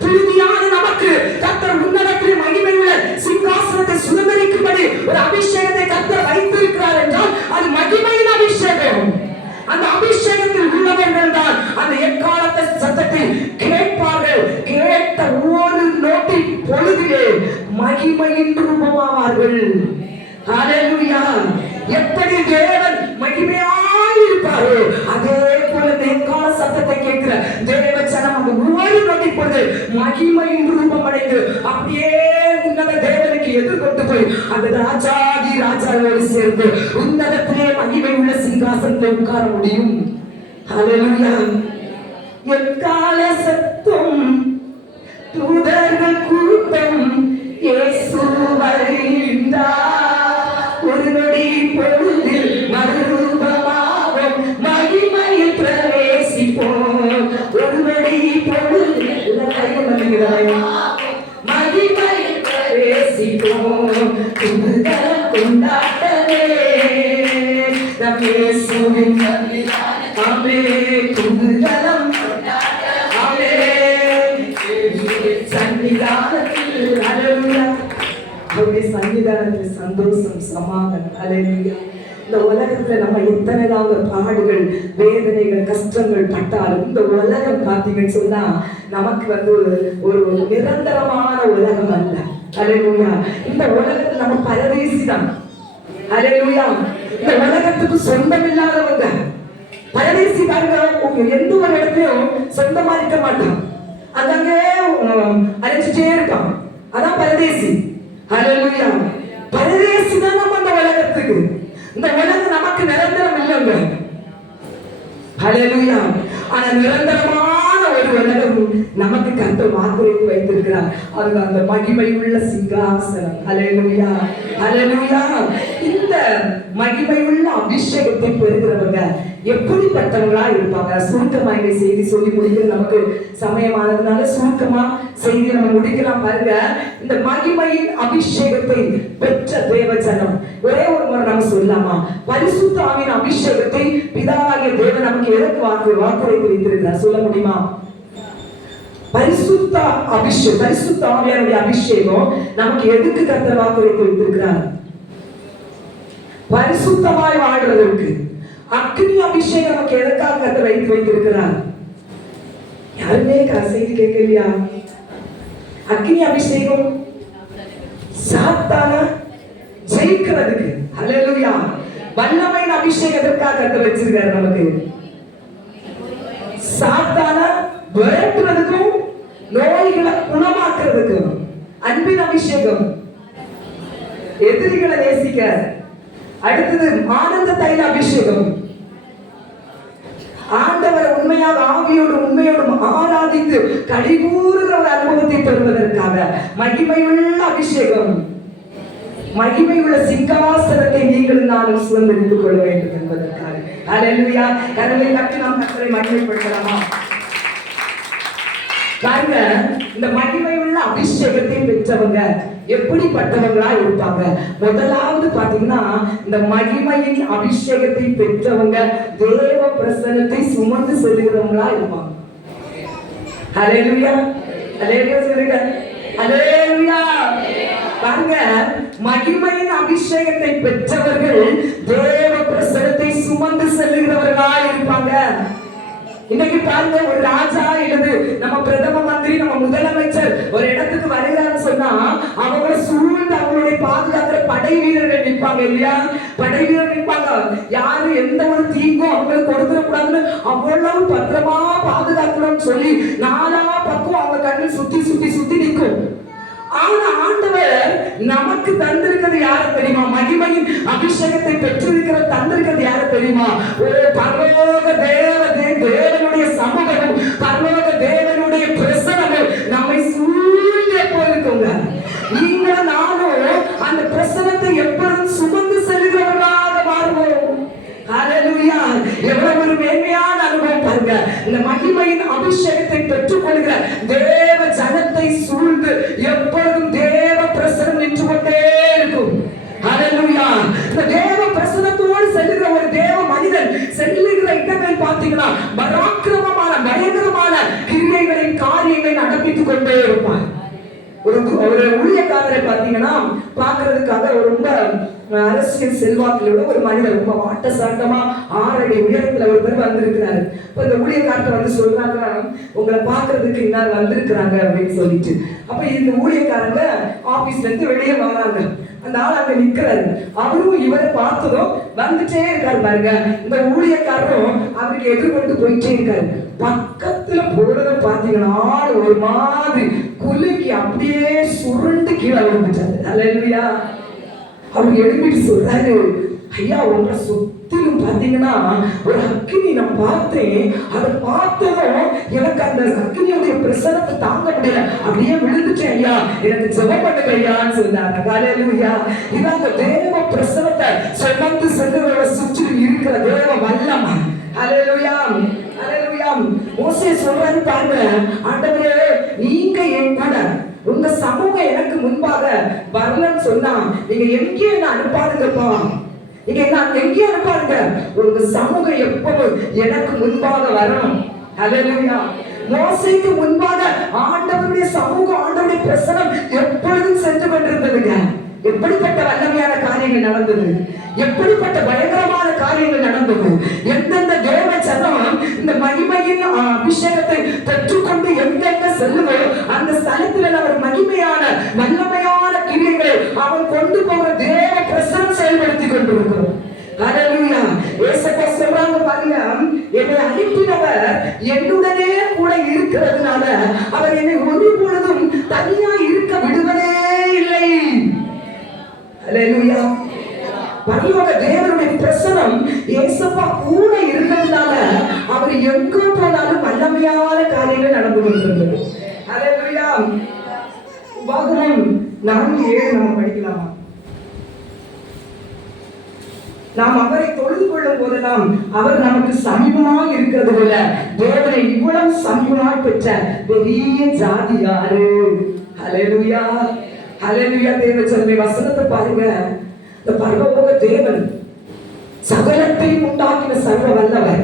புதியான நமக்கு கர்த்தர் உன்னதத்திலே மகிமையுள்ள சிங்காசனத்தை சுதந்திரிக்கும்படி ஒரு அபிஷேகத்தை கர்த்தர் வைத்திருக்கிறார் என்றால் அது மகிமையின் அபிஷேகம். அந்த அபிஷேகத்தில் உள்ளவர்கள் தான் அந்த எக்காலத்தை சத்தத்தை கேட்பார்கள். கேட்ட ஒரு நோட்டி பொழுதிலே மகிமையின் ரூபமாவார்கள். ஹல்லேலூயா. எப்படி தேவன் மகிமையாயிருப்பாரோ அதே போல எக்கால சத்தத்தை கேட்கிற தேவ ஜனம் அந்த ஒரு நோட்டி பொழுது மகிமையின் ரூபம் அடைந்து அப்படியே உன்னத தேவனுக்கு எதிர்கொண்டு போய் அந்த ராஜாதி ராஜாவோடு சேர்ந்து உன்னதத்திலே மகிமை உள்ள சிங்காசனத்தை உட்கார முடியும். ஹல்லேலூயா. எக்கால சத்தம் தூதர்கள் கூட்டம் இயேசு வருகின்றார். ஒரு நொடி பொழுதில் மறுரூபமாகும் மகிமையில் பிரவேசிப்போம். ஒரு நொடி பொழுதில் மகிமையில் பிரவேசிப்போம். குதூகலம் கொண்டாட்டமே நம் இயேசுவின் ஆமே. குதூகலம் ஆமே. சன்னிதானத்தில் ஹல்லேலூயா. அவருடைய சன்னிதானத்தில் சந்தோஷம் சமாதானம். ஹல்லேலூயா. இந்த உலகத்துல நம்ம எத்தனைதான் பாடுகள் வேதனைகள் கஷ்டங்கள் பட்டாலும் இந்த உலகம் பார்த்தீங்கன்னு சொன்னா நமக்கு ஒரு நிரந்தரமான உலகம் அல்ல. ஹல்லேலூயா. இந்த உலகத்துல நம்ம பரதேசி தான். ஹல்லேலூயா. இந்த உலகத்துக்கு சொந்தம் இல்லாதவங்க பரதேசி பாருங்க. எந்த ஒரு இடத்துலயும் சொந்தமா இருக்க மாட்டான், அங்கங்கே அழைச்சிட்டே இருப்பான். அதான் பரதேசி. ஹல்லேலூயா. பரதேசி தான் நம்ம அந்த உலகத்துக்கு. இந்த உலகம் நமக்கு நிரந்தரம் இல்லைங்க. ஹல்லேலூயா. ஆனா நிரந்தரமான ஒரு உலகம் நமக்கு கர்த்தர் வாக்குறுதி வைத்திருக்கிறார். அது அந்த மகிமை உள்ள சிங்காசனம். ஹல்லேலூயா. ஹல்லேலூயா. இந்த மகிமை உள்ள அபிஷேகத்தை பெறுகிறவங்க எப்படிப்பட்டவங்களா இருப்பாங்க? சுருக்கமா இந்த செய்தி சொல்லி முடிக்கிற நமக்கு சமயமானதுனால சுருக்கமா செய்தி நம்ம முடிக்கலாம். பாருங்க, இந்த மகிமையின் அபிஷேகத்தை பெற்ற தேவ ஜனம் ஒரே ஒரு முறை நம்ம சொல்லலாமா? பரிசுத்த ஆவியின் அபிஷேகத்தை பிதாவாகிய தேவன் நமக்கு எதற்கு வாக்குறுதி வைத்திருக்கிறார் சொல்ல முடியுமா? பரிசுத்த அபிஷேகம், பரிசுத்த ஆவியானுடைய அபிஷேகம் நமக்கு எதுக்கு கர்த்தர் வாக்குறுதி வைத்திருக்கிறார்? பரிசுத்தமாய் வாழ்வதற்கு. அக்னி அபிஷேகம் நமக்கு எதற்காக கர்த்தர் வைத்திருக்கிறார்? யாருமே செய்தி கேட்கலையா? அக்னி அபிஷேகம் சாத்தான ஜெயிக்கிறதுக்கு. ஹல்லேலூயா. வல்லமையின் அபிஷேகம் எதற்காக கர்த்தர் வச்சிருக்காரு நமக்கு? சாத்தான விரட்டுறதுக்கும் நோய்களை குணமாக்குறதுக்கும். அன்பின் அபிஷேகம் எதிரிகளை நேசிக்க. அடுத்தது ஆனந்த தைல அபிஷேகம். ஆண்டவரை உண்மையாக ஆவியோடு உண்மையோடும் ஆராதித்து கழிகூறுகிற ஒரு அனுபவத்தை பெறுவதற்காக மகிமையுள்ள அபிஷேகம், மகிமையுள்ள சிங்காசனத்தை நீங்களும் நானும் சுதந்திரித்துக் கொள்ள வேண்டும் என்பதற்காக. அல்லேலூயா. கரங்களை தட்டி நாம் கர்த்தரை மகிமைப்படுத்தலாமா? பாருங்க, இந்த மகிமையுள்ள அபிஷேகத்தை பெற்றவங்க எப்படிப்பட்டவங்களா இருப்பாங்க? முதலாவது பாத்தீங்கன்னா, இந்த மகிமையின் அபிஷேகத்தை பெற்றவங்க தேவ பிரசன்னத்தை சுமந்து செல்கிறவங்களா இருப்பாங்க. அல்லேலூயா. அல்லேலூயா சொல்லுங்க. அல்லேலூயா. பாருங்க, மகிமையின் அபிஷேகத்தை பெற்றவர்கள் தேவ பிரசன்னத்தை சுமந்து செல்கிறவர்களா இருப்பாங்க. இன்னைக்கு பாருங்க, ஒரு ராஜா இல்லது நம்ம பிரதம மந்திரி, நம்ம முதலமைச்சர் ஒரு இடத்துக்கு வருகிறான்னு சொன்னா அவங்களை சூழ்ந்து அவங்களுடைய பாதுகாக்கிற படை வீரர்கள் நிற்பாங்க இல்லையா? படை வீரர் நிற்பாங்க. யாரு எந்த ஒரு தீங்கும் அவங்களுக்கு கொடுத்துடக்கூடாதுன்னு அவ்வளவு பத்திரமா பாதுகாக்கணும்னு சொல்லி நாலா பக்கம் அவங்க கண்ணில் சுத்தி சுத்தி சுத்தி நிற்கும். ஆனா ஆண்டவர் நமக்கு தந்திருக்கிறது யாரு தெரியுமா? மகிமையின் அபிஷேகத்தை பெற்றிருக்கிற தந்திருக்கிறது யாரு தெரியுமா? ஒரு பரலோக தேவனுடைய சமூகமும் பரலோக தேவனுடைய பிரசனமும் நம்மை சூழ்ந்தே போயிருக்கோங்க. நீங்களும் நானும் அந்த பிரசனத்தை எப்பொழுதும் சுமந்து செல்கிறவர்களாக மாறுவோம். ஹல்லேலூயா. எவ்வளவு ஒரு மேன்மையான அனுபவம் பாருங்க. இந்த மகிமையின் அபிஷேகத்தை பெற்றுக் கொள்கிற தேவ ஜனத்தை சூழ்ந்து எப்பொழுதும் தேவ பிரசனம் நின்று கொண்டே இருக்கும். ஹல்லேலூயா. இந்த தேவ பிரசனத்தோடு செல்லுகிற ஒரு தேவ மனிதன் செல்லுகிற இடங்கள் பார்த்தீங்கன்னா பராக்கிரமமான பயங்கரமான கிரியைகளின் காரியங்களை நடப்பித்துக் கொண்டே இருப்பான். ஒரு ஊழியக்காரரை பார்த்தீங்கன்னா பார்க்கறதுக்காக ரொம்ப அரசியல் செல்வாக்கிலோட ஒரு மனிதர் ரொம்ப வாட்ட சாட்டமா 6 அடி உயரத்துல ஒரு பேர் வந்திருக்கிறாரு. இப்ப இந்த ஊழியக்காரத்தை வந்து சொல்றாங்க, உங்களை பார்க்கறதுக்கு இன்னார் வந்திருக்கிறாங்க அப்படின்னு சொல்லிட்டு. அப்ப இந்த ஊழியக்காரங்க ஆபீஸ்ல இருந்து வெளியே வராங்க. அந்த ஆள் அங்க நிக்கிறாரு. அவரும் இவரை பார்த்ததும் வந்துட்டே இருக்காரு பாருங்க. இந்த ஊழியக்காரரும் அவருக்கு எதிர்கொண்டு போயிட்டே இருக்காரு. பக்கத்துல போறத பாத்தீங்கன்னா ஆள் ஒரு மாதிரி குலுக்கி அப்படியே சுருண்டு கீழே விழுந்துட்டாரு. அல்லேலூயா. அவர் எழுப்பிட்டு சொல்றாரு, ஐயா உங்களை சுத்திலும் பாத்தீங்கன்னா ஒரு அக்கினி நான் பார்த்தேன். அதை பார்த்ததும் எனக்கு அந்த அக்கினியுடைய பிரசனத்தை தாங்க முடியல, அப்படியே விழுந்துட்டேன் ஐயா, எனக்கு ஜெபம் பண்ணுங்க ஐயான்னு சொன்னாங்க. அல்லேலூயா. இது அந்த தேவ பிரசனத்தை சுமந்து செல்லுறவரை சுற்றி இருக்கிற தேவ வல்லமை. அல்லேலூயா. அல்லேலூயா. மோசே சொல்றாரு பாருங்க, ஆண்டவரே நீங்க என் கூட உங்க சமூகம் எனக்கு முன்பாக வரலன்னு சொன்னா நீங்க எங்கேயே என்ன அனுப்பாதுங்கப்பா, நீங்க என்ன எங்கேயே அனுப்பாதுங்க, உங்க சமூகம் எப்பவும் எனக்கு முன்பாக வரணும். அல்லேலூயா. மோசேக்கு முன்பாக ஆண்டவருடைய சமூகம், ஆண்டவருடைய பிரசனம் எப்பொழுதும் சென்று கொண்டிருந்ததுங்க. எப்படிப்பட்ட வல்லமையான காரியங்கள் நடந்தது, எப்படிப்பட்ட பயங்கரமான காரியங்கள் நடந்தது. எந்தெந்த தேவ ஜனம் இந்த மகிமையின் அபிஷேகத்தை பெற்றுக்கொண்டு எங்கெங்க செல்லுமோ அந்த ஸ்தலத்துல அவர் மகிமையான வல்லமையான கிரியைகளை அவன் கொண்டு போகிற தேவ பிரசனம் செயல்படுத்தி கொண்டிருக்கிறோம். ஹல்லேலூயா. ஏசப்பா சொல்றாங்க பாருங்க, என்னை அனுப்பினவர் என்னுடனே கூட இருக்கிறதுனால அவர் என்னை ஒரு பொழுதும் தனியா இருக்க விடுவதே இல்லை. அல்லேலூயா. பரலோக தேவனுடைய பிரசனம் ஏசப்பா கூட இருக்கிறதுனால அவர் எங்க போனாலும் வல்லமையான காரியங்கள் நடந்து கொண்டிருந்தது. அல்லேலூயா. உபாகமம் 4:7 நம்ம படிக்கலாமா? நாம் அவரை தொழுது கொள்ளும் போதெல்லாம் அவர் நமக்கு சமீபமாக இருக்கிறது போல தேவனை இவ்வளவு சமீபமாக பெற்ற பெரிய ஜாதி யாரு? ஹல்லேலூயா. ஹல்லேலூயா. தேவ ஜனமே வசனத்தை பாருங்க. இந்த பரலோக தேவன் சகலத்தையும் உண்டாக்கின சர்வ வல்லவர்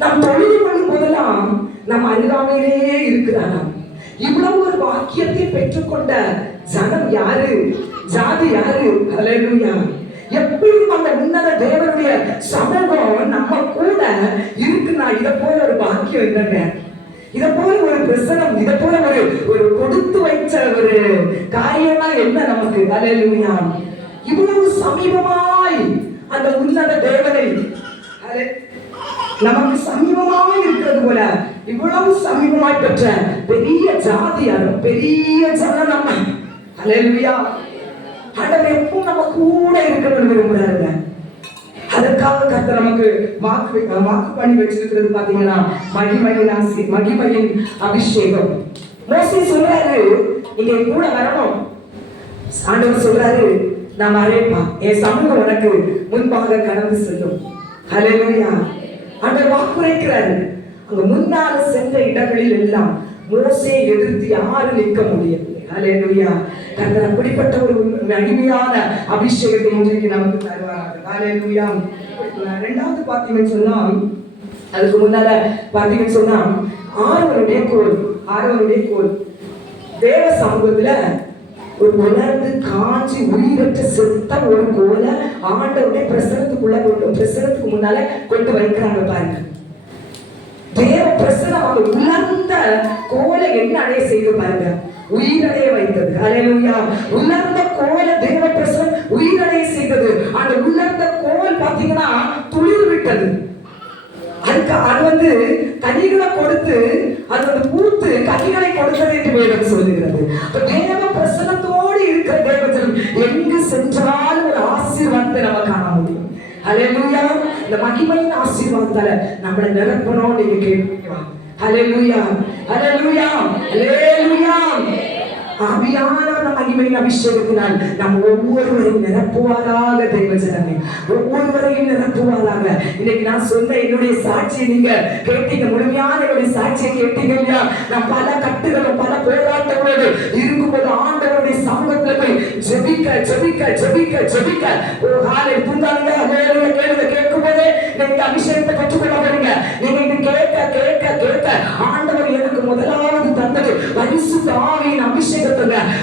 நாம் தொழுது கொள்ளும் போதெல்லாம் நம் அருகாமையிலேயே இருக்கிறாராம். இவ்வளவு ஒரு வாக்கியத்தை பெற்றுக்கொண்ட ஜனம் யாரு? ஜாதி யாரு? ஹல்லேலூயா. எப்படியும் அந்த உன்னத தேவனுடைய சமூகம் நம்ம கூட இருக்குன்னா இதை போல ஒரு பாக்கியம் என்னங்க, இதை போல ஒரு பிரசனம், இதை போல ஒரு கொடுத்து வைச்ச ஒரு காரியம்னா என்ன நமக்கு? அல்லேலூயா. இவ்வளவு சமீபமாய் அந்த உன்னத தேவனை நமக்கு சமீபமாய் இருக்கிறது போல இவ்வளவு சமீபமாய் பெற்ற பெரிய ஜாதியாரும் பெரிய ஜனம் நம்ம. அல்லேலூயா. ஆண்டவர் எப்பவும் நம்ம கூட இருக்கணும்னு விரும்புறாருங்க. அதற்காக கர்த்தர் நமக்கு வாக்கு பண்ணி வச்சிருக்கிறது பாத்தீங்கன்னா மகிமையின் அபிஷேகம். மோசே சொல்றாரு, நீங்க கூட வரணும். ஆண்டவர் சொல்றாரு, நான் வரேன்ப்பா, என் சமூகம் உனக்கு முன்பாக கடந்து செல்லும். ஹல்லேலூயா. ஆண்டவர் வாக்குரைக்கிறாரு. அங்க முன்னால சென்ற இடங்களில் எல்லாம் மோசே எதிர்த்து யாரும் நிற்க முடியவில்லை. ஹல்லேலூயா. கர்த்தர் அப்படிப்பட்ட ஒரு மகிமையான அபிஷேகத்தை இன்றைக்கு நமக்கு தருவார்கள். ஹல்லேலூயா. இரண்டாவது பாத்தீங்கன்னு சொன்னா, அதுக்கு முன்னால பாத்தீங்கன்னு சொன்னா, ஆரோனுடைய கோல் தேவ சமூகத்துல ஒரு உலர்ந்து காஞ்சி உயிரற்ற செத்த ஒரு கோலை ஆண்டவருடைய பிரசனத்துக்கு முன்னால கொண்டு வைக்கிறாங்க பாருங்க. தேவ பிரசனம் அவங்க உலர்ந்த கோலை என்ன அடைய செய்து பாருங்க, உயிரடைய வைத்தது. ஹல்லேலூயா. உலர்ந்த கோலை தேவ பிரசனம் உயிரடைய செய்தது. அந்த உலர்ந்த கோல் பாத்தீங்கன்னா துளிர் விட்டது. அது கனிகளை கொடுத்து அது பூத்து கனிகளை கொடுத்தது என்று வேதம் சொல்லுகிறது. தேவ பிரசனத்தோடு இருக்கிற தேவஜனம் எங்கு சென்றாலும் ஒரு ஆசீர்வாதத்தை நம்ம காண முடியும். ஹல்லேலூயா. இந்த மகிமையின் ஆசீர்வாதத்தால நம்மளை நிரப்பணும் நீங்க கேட்பீங்களா? ஹல்லேலூயா, ஹல்லேலூயா, ஹல்லேலூயா. ஆவியான மகிமையின் அபிஷேகத்தினால் நம்ம ஒவ்வொருவரையும் நிரப்புவாராக தேவஜனமே, ஒவ்வொருவரையும் நிரப்புவாராக. இன்னைக்கு நான் சொன்ன என்னுடைய சாட்சியை நீங்க கேட்டீங்க, முழுமையான என்னுடைய சாட்சியை கேட்டீங்க இல்லையா? நான் பல கட்டுகளும் பல போராட்டங்களோடு இருக்கும்போது ஆண்டவருடைய சமூகத்துல போய் ஜெபிக்க ஜெபிக்க ஜெபிக்க ஜெபிக்க ஒரு காலை தூங்காங்க கேட்கும் போதே நீங்க அபிஷேகத்தை கற்றுக்கொள்ள போறீங்க. நீங்க இது கேட்க கேட்க கேட்க ஆண்டவர் எனக்கு முதலாவது தந்தது பரிசுத்த ஆவியின் அபிஷேகம்.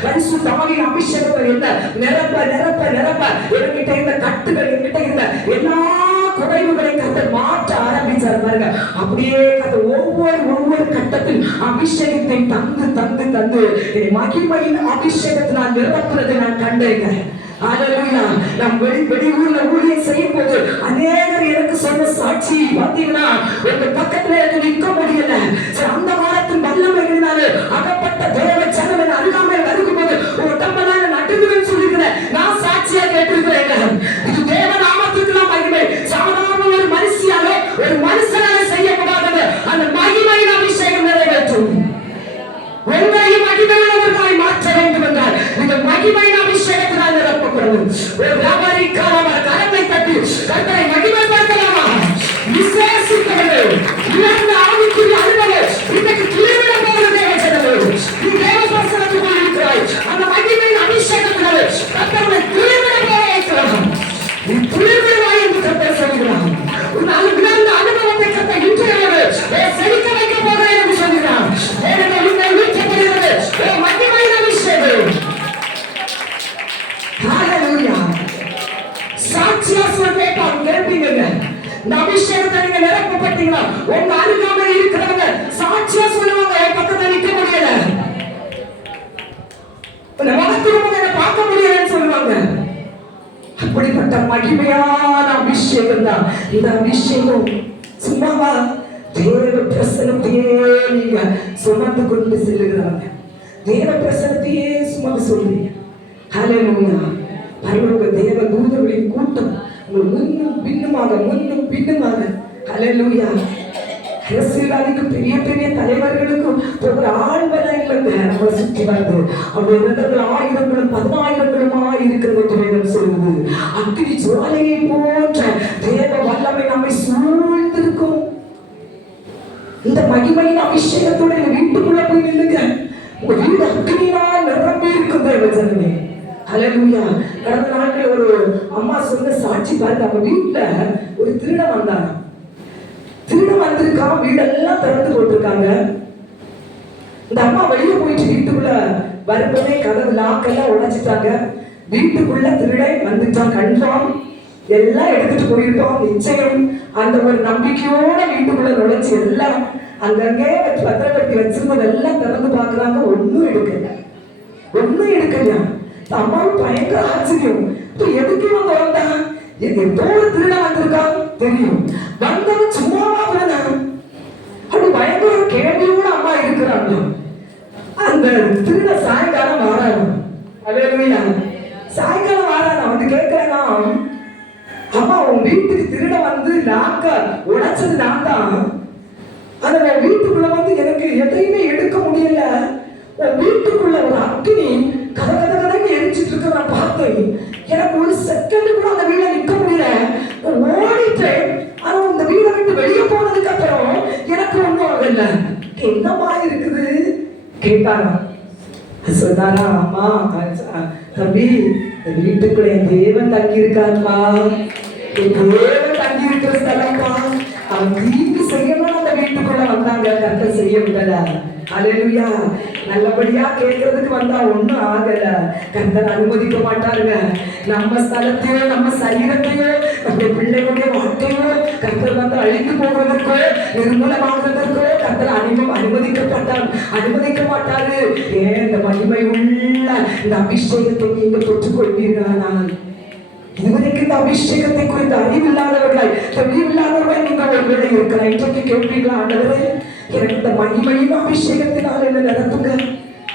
பரிசுத்த ஆவியின் அபிஷேகத்தை என்ன நிரப்ப நிரப்ப நிரப்ப என்கிட்ட இருந்த கட்டுகள், என்கிட்ட இருந்த எல்லா குறைவுகளை கர்த்தர் மாற்ற ஆரம்பிச்சார் பாருங்க. அப்படியே கர்த்தர் ஒவ்வொரு கட்டத்தில் அபிஷேகத்தை தந்து தந்து தந்து மகிமையின் அபிஷேகத்தினால் நிரப்புறதை நான் கண்டேங்க. ஹல்லேலூயா. நாம் வெளியூர்ல ஊழியம் செய்யும் போது அநேகர் எனக்கு சொன்ன சாட்சி பாத்தீங்கன்னா, உங்க பக்கத்துல எனக்கு நிற்க முடியல. அந்த வாரத்தின் வல்லமைகளினால அகப்பட்ட தேவ ஜனங்கள் அருகாமை வரும்போது ஒரு டம்பலான நட்டுதுன்னு சொல்லிக்கிறேன். நான் சாட்சியா கேட்டிருக்கிறேன். இது தேவ நாமத்துக்கு நான் மகிமை. சாதாரண ஒரு மனுஷியாலே ஒரு மனுஷனால செய்யக்கூடாதது அந்த மகிமையின் அபிஷேகம் நிறைவேற்றும். உங்களையும் மகிமையுள்ளவர்களாய் மாற்ற வேண்டும் என்றால் இந்த மகிமையின் அபிஷேகத்தினால் நிரப்பப்படுவது. ஒரு வியாபாரிக்காரவ கரத்தை தட்டி கர்த்தரை மகிமைப்படுத்தலாமா? விசேஷித்தவர்கள் இழந்த ஆவிக்குரிய அனுபவம் இன்னைக்கு திருவிழா போகிற தேவஜனங்கள் நீ தேவ பிரசனத்துக்குள் இருக்கிறாய். அந்த மகிமையின் அபிஷேகத்தினால் கர்த்தரை திருவிழா போக வைக்கலாம். நீ திருவிழாய் என்று கர்த்தர் சொல்கிறான். ஒரு நல்ல அனுபவத்தை கர்த்தர் இன்றையோடு செழிக்க வைக்க போகிறேன் என்று சொல்கிறான். மகிமையின் அபிஷேகம். ஹல்லேலூயா. சாட்சியா சொல்றேன் கேட்பீங்க. இந்த அபிஷேகத்தை நீங்க நிரப்பப்பட்டீங்களா? உங்க அருகாமையில் இருக்கிறவங்க சாட்சியா சொல்லுவாங்க, என் பக்கத்துல நிக்க முடியல, பார்க்க முடியலன்னு சொல்லுவாங்க. அப்படிப்பட்ட மகிமையான அபிஷேகம் தான் இந்த அபிஷேகம். சும்மாவா? தேவ பிரசனத்தையே நீங்க சுமந்து கொண்டு செல்லுகிறாங்க. தேவ பிரசனத்தையே சுமந்து சொல்றீங்க. ஹல்லேலூயா. பரலோக தேவ தூதர்களின் கூட்டம் முன்னும் பின்னுமாக ஹல்லேலூயா. அரசியல்வாதிக்கு பெரிய பெரிய தலைவர்களுக்கும் ஒரு ஆழ்வதா இல்லைங்க நம்மளை சுற்றி வருது. அவருடைய இடங்கள் ஆயிரங்களும் 10,000களுமாய் இருக்கிறது வேதம் சொல்லுது. அக்கினி ஜுவாலையை போன்ற தேவ வல்லமை நம்மை சூழ்ந்திருக்கும். இந்த மகிமையின் அபிஷேகத்தோட நீங்க வீட்டுக்குள்ள போய் நில்லுங்க. உங்க வீடு அக்னியால் நிரம்பி இருக்கும் தேவஜனமே. ஹல்லேலூயா. கடந்த நாட்கள் ஒரு அம்மா சொன்ன சாட்சி பாருங்க. அவங்க வீட்டுல ஒரு திருடன் வந்தாங்க. திருடன் வந்திருக்கான், வீடெல்லாம் திறந்து போட்டிருக்காங்க. இந்த அம்மா வெளியே போயிட்டு வீட்டுக்குள்ள வரும்போதே கதவு லாக்கெல்லாம் உடைச்சிட்டாங்க. வீட்டுக்குள்ள திருடன் வந்துட்டான் கன்ஃபார்ம். எல்லாம் எடுத்துட்டு போயிருக்கோம் நிச்சயம். அந்த ஒரு நம்பிக்கையோட வீட்டுக்குள்ள நுழைச்சு எல்லாம் அங்கங்கே பத்திரப்படுத்தி வச்சிருந்தது எல்லாம் திறந்து பாக்குறாங்க. ஒன்னும் எடுக்கலையா? அம்மாவும் பயங்கர ஆச்சரியம். எதுக்கு இவன் வந்தான்? ஏதோ ஒரு திருட வந்திருக்கான் தெரியும். வந்தவன் சும்மாவா போனான்? அப்படி பயங்கர ஒரு கேள்வியோட அம்மா இருக்கிறாங்க. அந்த திருட சாயங்காலம் வாரான். ஹல்லேலூயா. சாயங்காலம் வாரான் வந்து கேட்கிறேன்னா, அம்மா உன் வீட்டுக்கு வந்து லாக்க உடைச்சது நான் தான். ஆனா உன் வீட்டுக்குள்ள வந்து எனக்கு எதையுமே எடுக்க முடியல. உன் வீட்டுக்குள்ள ஒரு அக்னி கத கத கதன்னு எரிஞ்சிட்டு இருக்க நான் பார்த்தேன். எனக்கு ஒரு செகண்ட் கூட அந்த வீட நிக்க முடியல. ஓடிட்டேன். ஆனா இந்த வீடை விட்டு வெளியே போனதுக்கு அப்புறம் எனக்கு ஒண்ணும் ஆகல. என்னமா இருக்குது கேட்டாரா? சொன்னாரா, அம்மா தம்பி, இந்த வீட்டுக்குள்ள என் தேவன் தங்கி இருக்காருமா, என் தேவன் தங்கி இருக்கிற ஸ்தலம்மா. அவன் தீங்கு செய்யணும் அந்த வீட்டுக்குள்ள வந்தாங்க, கர்த்தர் செய்ய விடல. அல்லேலூயா. நல்லபடியா கேட்கறதுக்கு வந்தா ஒண்ணும் ஆகல. கர்த்தர் அனுமதிக்க மாட்டாருங்க. நம்ம ஸ்தலத்தையோ நம்ம சரீரத்தையோ நம்ம பிள்ளைகளுடைய வாழ்க்கையோ கர்த்தர் வந்து அழித்து போவதற்கோ நிர்மூலமாகுவதற்கோ கர்த்தர் அனுமதிக்க மாட்டாரு. ஏன் இந்த மகிமை உள்ள இந்த அபிஷேகத்தை நீங்க பெற்றுக் கொள்வீர்களானால், இதுவரைக்கும் இந்த அபிஷேகத்தை குறித்து அறிவில்லாதவர்களாய் தெளிவில்லாதவர்களாய் நீங்கள் ஒருவேளை இருக்கலாம். இன்றைக்கு கேட்பீங்களா, ஆண்டவரே எனக்கு இந்த மகிமையின் அபிஷேகத்தினால் என்ன நடத்துங்க.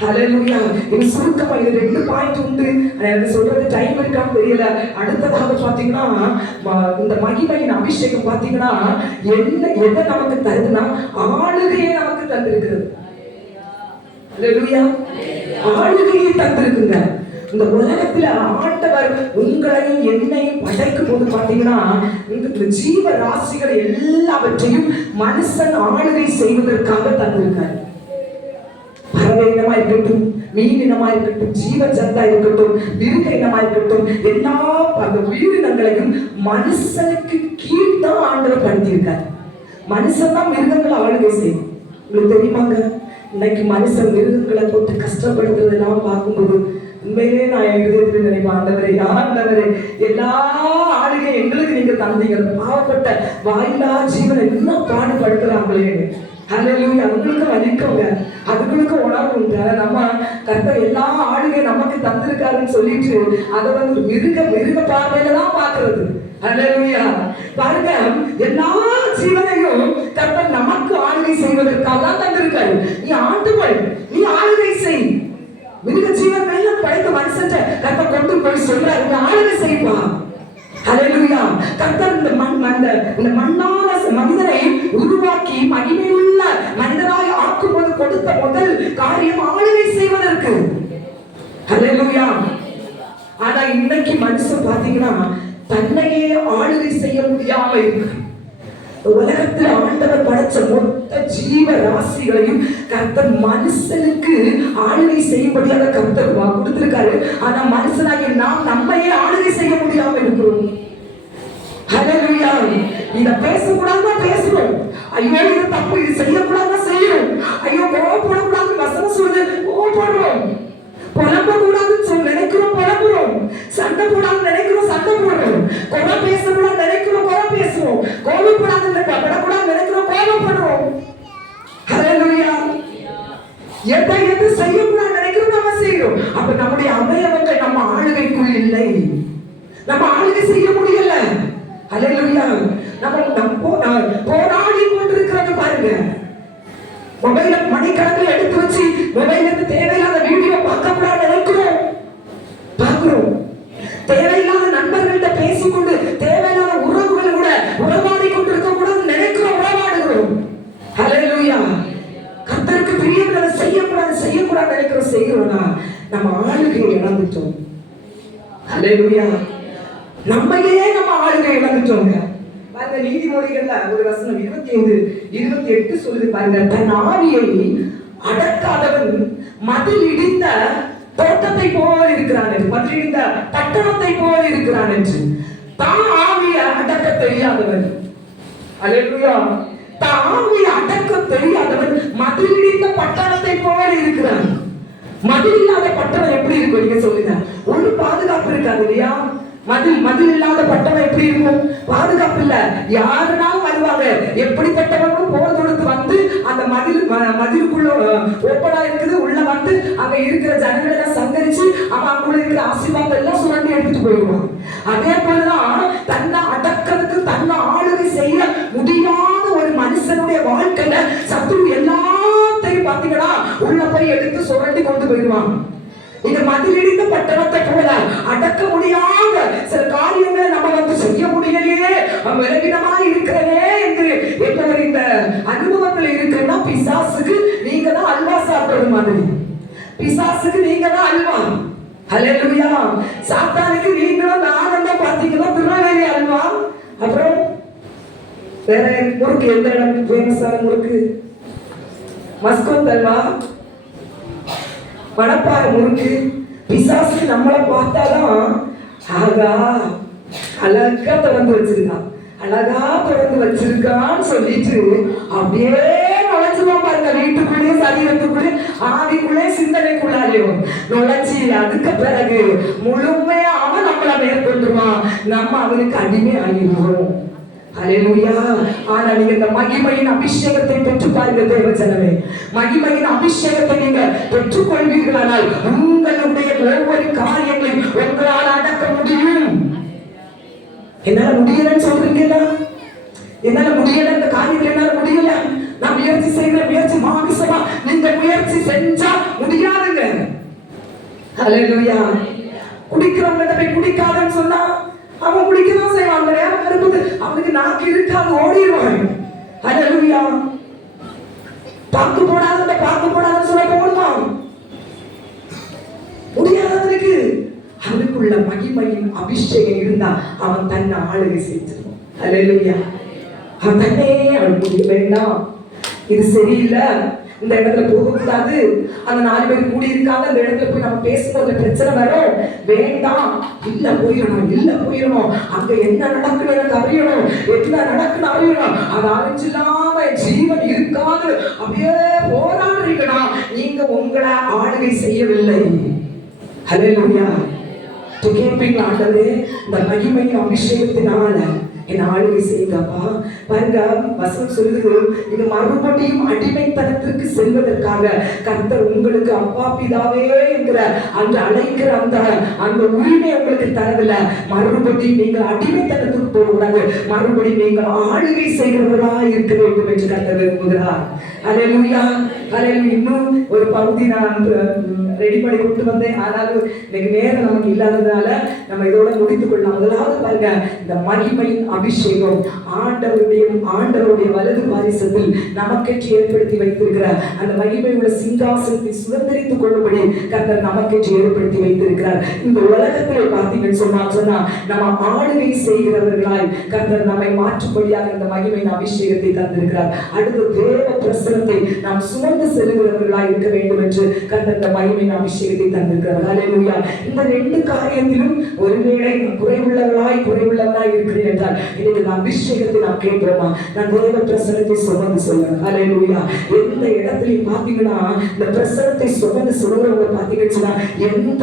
ஹல்லேலூயா. இது சுருக்கமா இது 2 பாயிண்ட் உண்டு. எனக்கு சொல்றது டைம் இருக்கான்னு தெரியல. அடுத்ததாக பாத்தீங்கன்னா இந்த மகிமையின் அபிஷேகம் பாத்தீங்கன்னா என்ன நமக்கு தருதுன்னா ஆளுகையை நமக்கு தந்திருக்கிறது. ஹல்லேலூயா. ஆளுகையை தந்திருக்குங்க. இந்த உலகத்துல ஆண்டவர் உங்களையும் என்னையும் படைக்கும் போது பாத்தீங்கன்னா இந்த ஜீவ ராசிகள் எல்லாவற்றையும் மனுஷன் ஆளுகை செய்வதற்காக தந்திருக்காரு. பறவை இனமா இருக்கட்டும், மீன் இனமா இருக்கட்டும், ஜீவ ஜந்தா இருக்கட்டும், மிருக இனமா இருக்கட்டும், எல்லா அந்த உயிரினங்களையும் மனுஷனுக்கு கீழ்தான் ஆண்டவர் படுத்தியிருக்காரு. மனுஷன் தான் மிருகங்களை ஆளுகை செய்யும். உங்களுக்கு தெரியுமாங்க, இன்னைக்கு மனுஷன் மிருகங்களை போட்டு கஷ்டப்படுத்துறதெல்லாம் பார்க்கும்போது உண்மையிலே நான் என் இதயத்தில் நினைப்பேன், ஆண்டவரே எல்லா ஆளுகை எங்களுக்கு நீங்க தந்தீங்க. பாவப்பட்ட வாயிலா ஜீவனை என்ன பாடுபடுத்துறாங்களே. ஹல்லேலூயா. அவங்களுக்கு வலிக்கோங்க, அதுகளுக்கு உணர்வுங்க. நம்ம கர்த்தர் எல்லா ஆளுகை நமக்கு தந்திருக்காருன்னு சொல்லிட்டு அதை வந்து மிருக பார்வையில தான் பாக்குறது. ஹல்லேலூயா. பாருங்க, எல்லா ஜீவனையும் கர்த்தர் நமக்கு ஆளுகை செய்வதற்காக தான் தந்திருக்காரு. நீ ஆண்டுகள், நீ ஆளுகை செய். மிருக ஜீவன் எல்லாம் படைத்த மனுஷன் கர்த்தர் கொண்டு போய் சொல்றாரு, ஆளுகை செய்வா. ஹல்லேலூயா. கர்த்தர் இந்த மண்ணான மனிதனை உருவாக்கி மகிமையுள்ள மனிதனாய் ஆக்கும்போது கொடுத்த முதல் காரியம் ஆளுகை செய்வதற்கு. ஹல்லேலூயா. ஆனா இன்னைக்கு மனுஷன் பாத்தீங்கன்னா தன்னையே ஆளுகை செய்ய முடியாம இருக்கு. உலகத்தில் ஆண்டவர் படைச்ச மொத்த ஜீவ ராசிகளையும் கர்த்தர் மனுஷனுக்கு ஆளுகை செய்யும்படியாக கர்த்தர் கொடுத்திருக்காரு. ஆனா மனுஷனாகிய நாம் நம்மையே ஆளுகை செய்ய முடியாம இருக்கிறோம். ஹல்லேலூயா. இத பேசக்கூடாதுதான் பேசுறோம். ஐயோ இது தப்பு, இது செய்யக்கூடாதுதான் செய்யறோம். ஐயோ கோவப்படக்கூடாது வசனம் சொல்லுது கோவப்படுறோம். புலம்ப கூடாதுன்னு நினைக்கிறோம், புலம்புறோம். சண்டை போடாதுன்னு நினைக்கிறோம், சண்டை போடுறோம். கொலை பேசக்கூடாது நினைக்கிறோம், கொலை பேசுறோம். கோவப்படாதுன்னு படக்கூடாது நினைக்கிறோம், கோவப்படுறோம். ஹல்லேலூயா. எது செய்யக்கூடாது நினைக்கிறோம், நம்ம செய்யறோம். அப்ப நம்முடைய அவயவங்கள் நம்ம ஆளுகைக்குள் இல்லை, நம்ம ஆளுகை செய்ய முடியல. ஹல்லேலூயா. நம்ம போராடி கொண்டிருக்கிறது பாருங்க. மொபைல மணிக்கணக்கில் எடுத்து வச்சு மொபைல இருந்து தேவையில்லாத வீடியோ பார்க்கக்கூடாது நினைக்கிறோம், பார்க்கிறோம். தேவையில்லாத நண்பர்கள்ட்ட பேசிக்கொண்டு தேவையில்லாத உறவுகளை கூட உறவாடி கொண்டிருக்க கூடாது நினைக்கிறோம், உறவாடுகிறோம். ஹல்லேலூயா. கர்த்தருக்கு பிரியங்களை செய்யக்கூடாது நினைக்கிறோம், செய்கிறோம்னா நம்ம ஆளுகையை இழந்துட்டோம். ஹல்லேலூயா. நம்மையே நம்ம ஆளுகை இழந்துட்டோங்க. பாருங்க, நீதிமொழிகள்ல ஒரு வசனம் 27:28 சொல்லுது பாருங்க, தன் ஆவியை அடக்காதவன் மதில் இடிந்த தோட்டத்தை போல் இருக்கிறான் என்று, மதில் இடிந்த பட்டணத்தை போல் இருக்கிறான் என்று. தான் ஆவியை அடக்க தெரியாதவன், அல்லேலூயா, தான் ஆவியை அடக்க தெரியாதவன் மதில் இடிந்த பட்டணத்தை போல இருக்கிறான். மதில் இல்லாத பட்டணம் எப்படி இருக்கும் நீங்க சொல்லுங்க? ஒரு பாதுகாப்பு இருக்காது இல்லையா? மதில் இல்லாத பட்டணம் எப்படி இருக்கும்? பாதுகாப்பு இல்ல. யாருனாலும் வருவாங்க, எப்படிப்பட்டவங்களும் போர் தொடுத்து வந்து அந்த மதிலுக்குள்ள ஓப்பனா இருக்குது, உள்ள வந்து அங்க இருக்கிற ஜனங்களை எல்லாம் சங்கரிச்சு அவன் அங்குள்ள இருக்கிற ஆசீர்வாதம் எல்லாம் சுரண்டி எடுத்துட்டு போயிடுவான். அதே போலதான் தன்னை அடக்கிறதுக்கு தன்னை ஆளுகை செய்ய முடியாத ஒரு மனுஷனுடைய வாழ்க்கையில சத்துரு எல்லாத்தையும் பாத்தீங்கன்னா உள்ள போய் எடுத்து சுரண்டி கொண்டு போயிடுவான். இது மதிலிடிந்த பட்டணத்தை போல அடக்க முடியாத சில காரியங்களை நம்ம செய்ய முடியலையே, விலகினமா இருக்கிறதே என்று எப்பவர் இந்த அனுபவத்தில் இருக்குன்னா, பிசாசுக்கு நீங்க தான் அல்வா சாப்பிடுறது மாதிரி, பிசாசுக்கு நீங்க தான் அல்வா. ஹல்லேலூயா. சாத்தானுக்கு நீங்களும் நானும் தான் பாத்தீங்கன்னா திருநெல்வேலி அல்வா. அப்புறம் வேற முறுக்கு எந்த இடம் ஃபேமஸான முறுக்கு? மஸ்கோத் அல்வா, மணப்பாறை முறுக்கு. பிசாசு நம்மளை பார்த்தாதான் ஆகா அழகா திறந்து வச்சிருக்கான், அழகா திறந்து வச்சிருக்கான்னு சொல்லிட்டு அப்படியே நுழைஞ்சுவோம் பாருங்க. வீட்டுக்குள்ளே, சரீரத்துக்குள்ளே, ஆவிக்குள்ளே, சிந்தனைக்குள்ளாலேயும் நுழைச்சி அதுக்கு பிறகு முழுமையா அவன் நம்மளை மேற்கொண்டுருவான், நம்ம அவனுக்கு அடிமை ஆகிடுவோம். ஹல்லேலூயா. ஆனா நீங்க இந்த மகிமையின் அபிஷேகத்தை பெற்று பாருங்க தேவ ஜனமே. மகிமையின் அபிஷேகத்தை நீங்க பெற்றுக் கொள்வீர்களானால் உங்களுடைய ஒவ்வொரு காரியங்களையும் உங்களால் அடக்க முடியும். என்னால முடியலன்னு சொல்றீங்களா? என்னால முடியல, இந்த காரியங்கள் என்னால முடியல, நான் முயற்சி செய்கிற முயற்சி மாமிசமா, நீங்க முயற்சி செஞ்சா முடியாதுங்க. ஹல்லேலூயா. குடிக்கிறவங்க போய் குடிக்காதன்னு சொன்னா அவன் குடிக்கதான் செய்வான். நேரம் வரும்போது அவனுக்கு நாக்கு இருக்காது, ஓடிடுவான். ஹல்லேலூயா. பாக்கு போடாத பாக்கு போடாதன்னு சொல்ல போடுவான், முடியாதவனுக்கு. அவனுக்குள்ள மகிமையின் அபிஷேகம் இருந்தா அவன் தன்னை ஆளுகை செஞ்சிருவான். ஹல்லேலூயா. அவன் தன்னே அவன் முடிய வேண்டாம், இது சரியில்லை, இந்த இடத்துல போகக்கூடாது, அந்த 4 பேர் கூடி இருக்காங்க, அந்த இடத்துல போய் நம்ம பேசும்போது பிரச்சனை வரும், வேண்டாம், இல்ல போயிடணும், இல்ல போயிடணும், அங்க என்ன நடக்குன்னு எனக்கு அறியணும், என்ன நடக்குன்னு அறியணும், அது அறிஞ்சில்லாம ஜீவன் இருக்காது அப்படியே போராடுறீங்கன்னா நீங்க உங்களை ஆளுகை செய்யவில்லை. ஹல்லேலூயா. கேட்பீங்களா? ஆண்டவரே, இந்த மகிமையின் அபிஷேகத்தினால என் ஆளுகை செய்யுங்கப்பா. பாருங்க, வசனம் சொல்லுது, இது மறுபடியும் அடிமைத்தனத்திற்கு செல்வதற்காக கர்த்தர் உங்களுக்கு அப்பா பிதாவே என்கிற அந்த அழைக்கிற அந்த உரிமை உங்களுக்கு தரவில்லை. மறுபடியும் நீங்கள் அடிமைத்தனத்துக்கு போகக்கூடாது, மறுபடியும் நீங்கள் ஆளுகை செய்கிறவர்களா இருக்க வேண்டும் என்று கர்த்தர் விரும்புகிறார். ஹல்லேலூயா. ஹல்லேலூயா. இன்னும் ஒரு பகுதி நான் ரெடி பண்ணி கொண்டு வந்தேன், ஆனாலும் இன்னைக்கு நேரம் நமக்கு இல்லாததுனால நம்ம இதோட முடித்துக் கொள்ளலாம். முதலாவது பாருங்க, இந்த மகிமையின் அபிஷேகம் ஆண்டவருடைய வலது பாரிசத்தில் நமக்கென்று ஏற்படுத்தி வைத்திருக்கிற அந்த மகிமை உள்ள சிங்காசனத்தை சுதந்திரித்துக் கொள்ளும்படி கர்த்தர் நமக்கென்று ஏற்படுத்தி வைத்திருக்கிறார். இந்த உலகத்திலே பார்த்தீங்கன்னு சொன்னா நம்ம ஆளுகை செய்கிறவர்களாய் கர்த்தர் நம்மை மாற்றும்படியாக இந்த மகிமையின் அபிஷேகத்தை தந்திருக்கிறார். அடுத்த தேவ பிரசனத்தை நாம் சுமந்து செல்கிறவர்களாய் இருக்க வேண்டும் என்று கர்த்தர் இந்த மகிமையின் அபிஷேகத்தை தந்திருக்கிறார். ஹல்லேலூயா. இந்த 2 காரியத்திலும் ஒருவேளை குறைவுள்ளவர்களாய் இருக்கிறேன் என்றால் இன்னைக்கு இந்த அபிஷேகத்தை நாம் கேட்கிறோமா? நான் தேவ பிரசனத்தை சுமந்து சொல்லுவேன். ஹல்லேலூயா. எந்த இடத்துலையும் பார்த்தீங்கன்னா இந்த பிரசனத்தை சுமந்து சொல்லுறவங்க பார்த்தீங்கன்னா எந்த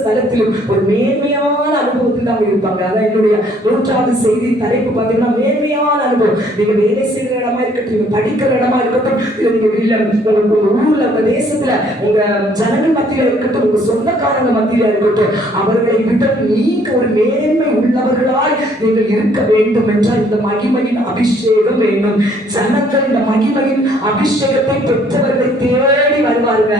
ஸ்தலத்திலும் ஒரு மேன்மையான அனுபவத்தில் தான் இருப்பாங்க. அதான் என்னுடைய 3வது செய்தி தலைப்பு பார்த்தீங்கன்னா மேன்மையான அனுபவம். நீங்க வேலை செய்கிற இடமா இருக்கட்டும், நீங்க படிக்கிற இடமா இருக்கட்டும், இல்ல நீங்க ஊர்ல, உங்க தேசத்துல, உங்க ஜனங்கள் மத்தியில இருக்கட்டும், உங்க சொந்தக்காரங்க மத்தியில இருக்கட்டும், அவர்களை விட நீங்க ஒரு மேன்மை உள்ளவர்களாய் நீங்கள் இருக்க வேண்டும் என்றால் இந்த மகிமையின் அபிஷேகம் வேண்டும். ஜனங்கள் இந்த மகிமையின் அபிஷேகத்தை பெற்றவர்களை தேடி வருவாங்க.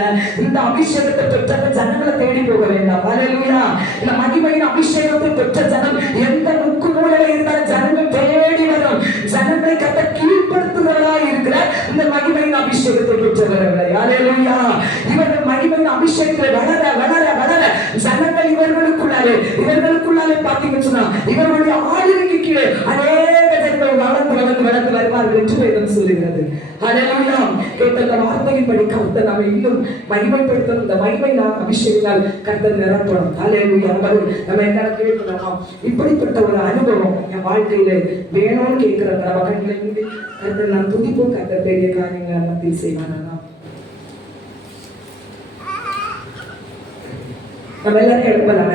இந்த அபிஷேகத்தை பெற்றவர்கள் ஜனங்களை தேடி போக வேண்டாம். ஹல்லேலூயா. இந்த மகிமையின் அபிஷேகத்தை பெற்ற ஜனம் எந்த முக்கு மூலையில இருந்தாலும் ஜனங்கள் தேடி வரும். ஜனங்களை கட்ட கீழ்ப்படுத்துவர்களாய் இருக்கிற இந்த மகிமையின் அபிஷேகத்தை பெற்றவர்களை. ஹல்லேலூயா. இவர்கள் மகிமையின் அபிஷேகத்தில் வளர வளர வளர ஜனங்கள் இவர்களுக்குள்ளாலே பார்த்தீங்கன்னு சொன்னா இவர்களுடைய ஆளுகைக்கு கீழே அநேக ஜனங்கள் வளர்ந்து வளர்ந்து வளர்ந்து வருவார்கள் என்று வேதம் சொல்லுகிறது. ஹல்லேலூயா. கேட்ட இந்த வார்த்தையின்படி கர்த்தர் நம்மை இன்னும் மகிமைப்படுத்தும். இந்த மகிமையினால் அபிஷேகத்தால் கர்த்தர் நிரப்பணும். ஹல்லேலூயா. நம்ம என்ன கேட்கலாமா? இப்படிப்பட்ட ஒரு அனுபவம் என் வாழ்க்கையில வேணும்னு கேட்கிறாங்க. நம்ம கண்களை மூடி கர்த்தர் நான் துதிப்போம். கர்த்தர் பெரிய காரியங்களை மத்தியில் செய்வானா? நம்ம எல்லாரும் எடுப்பலாம்.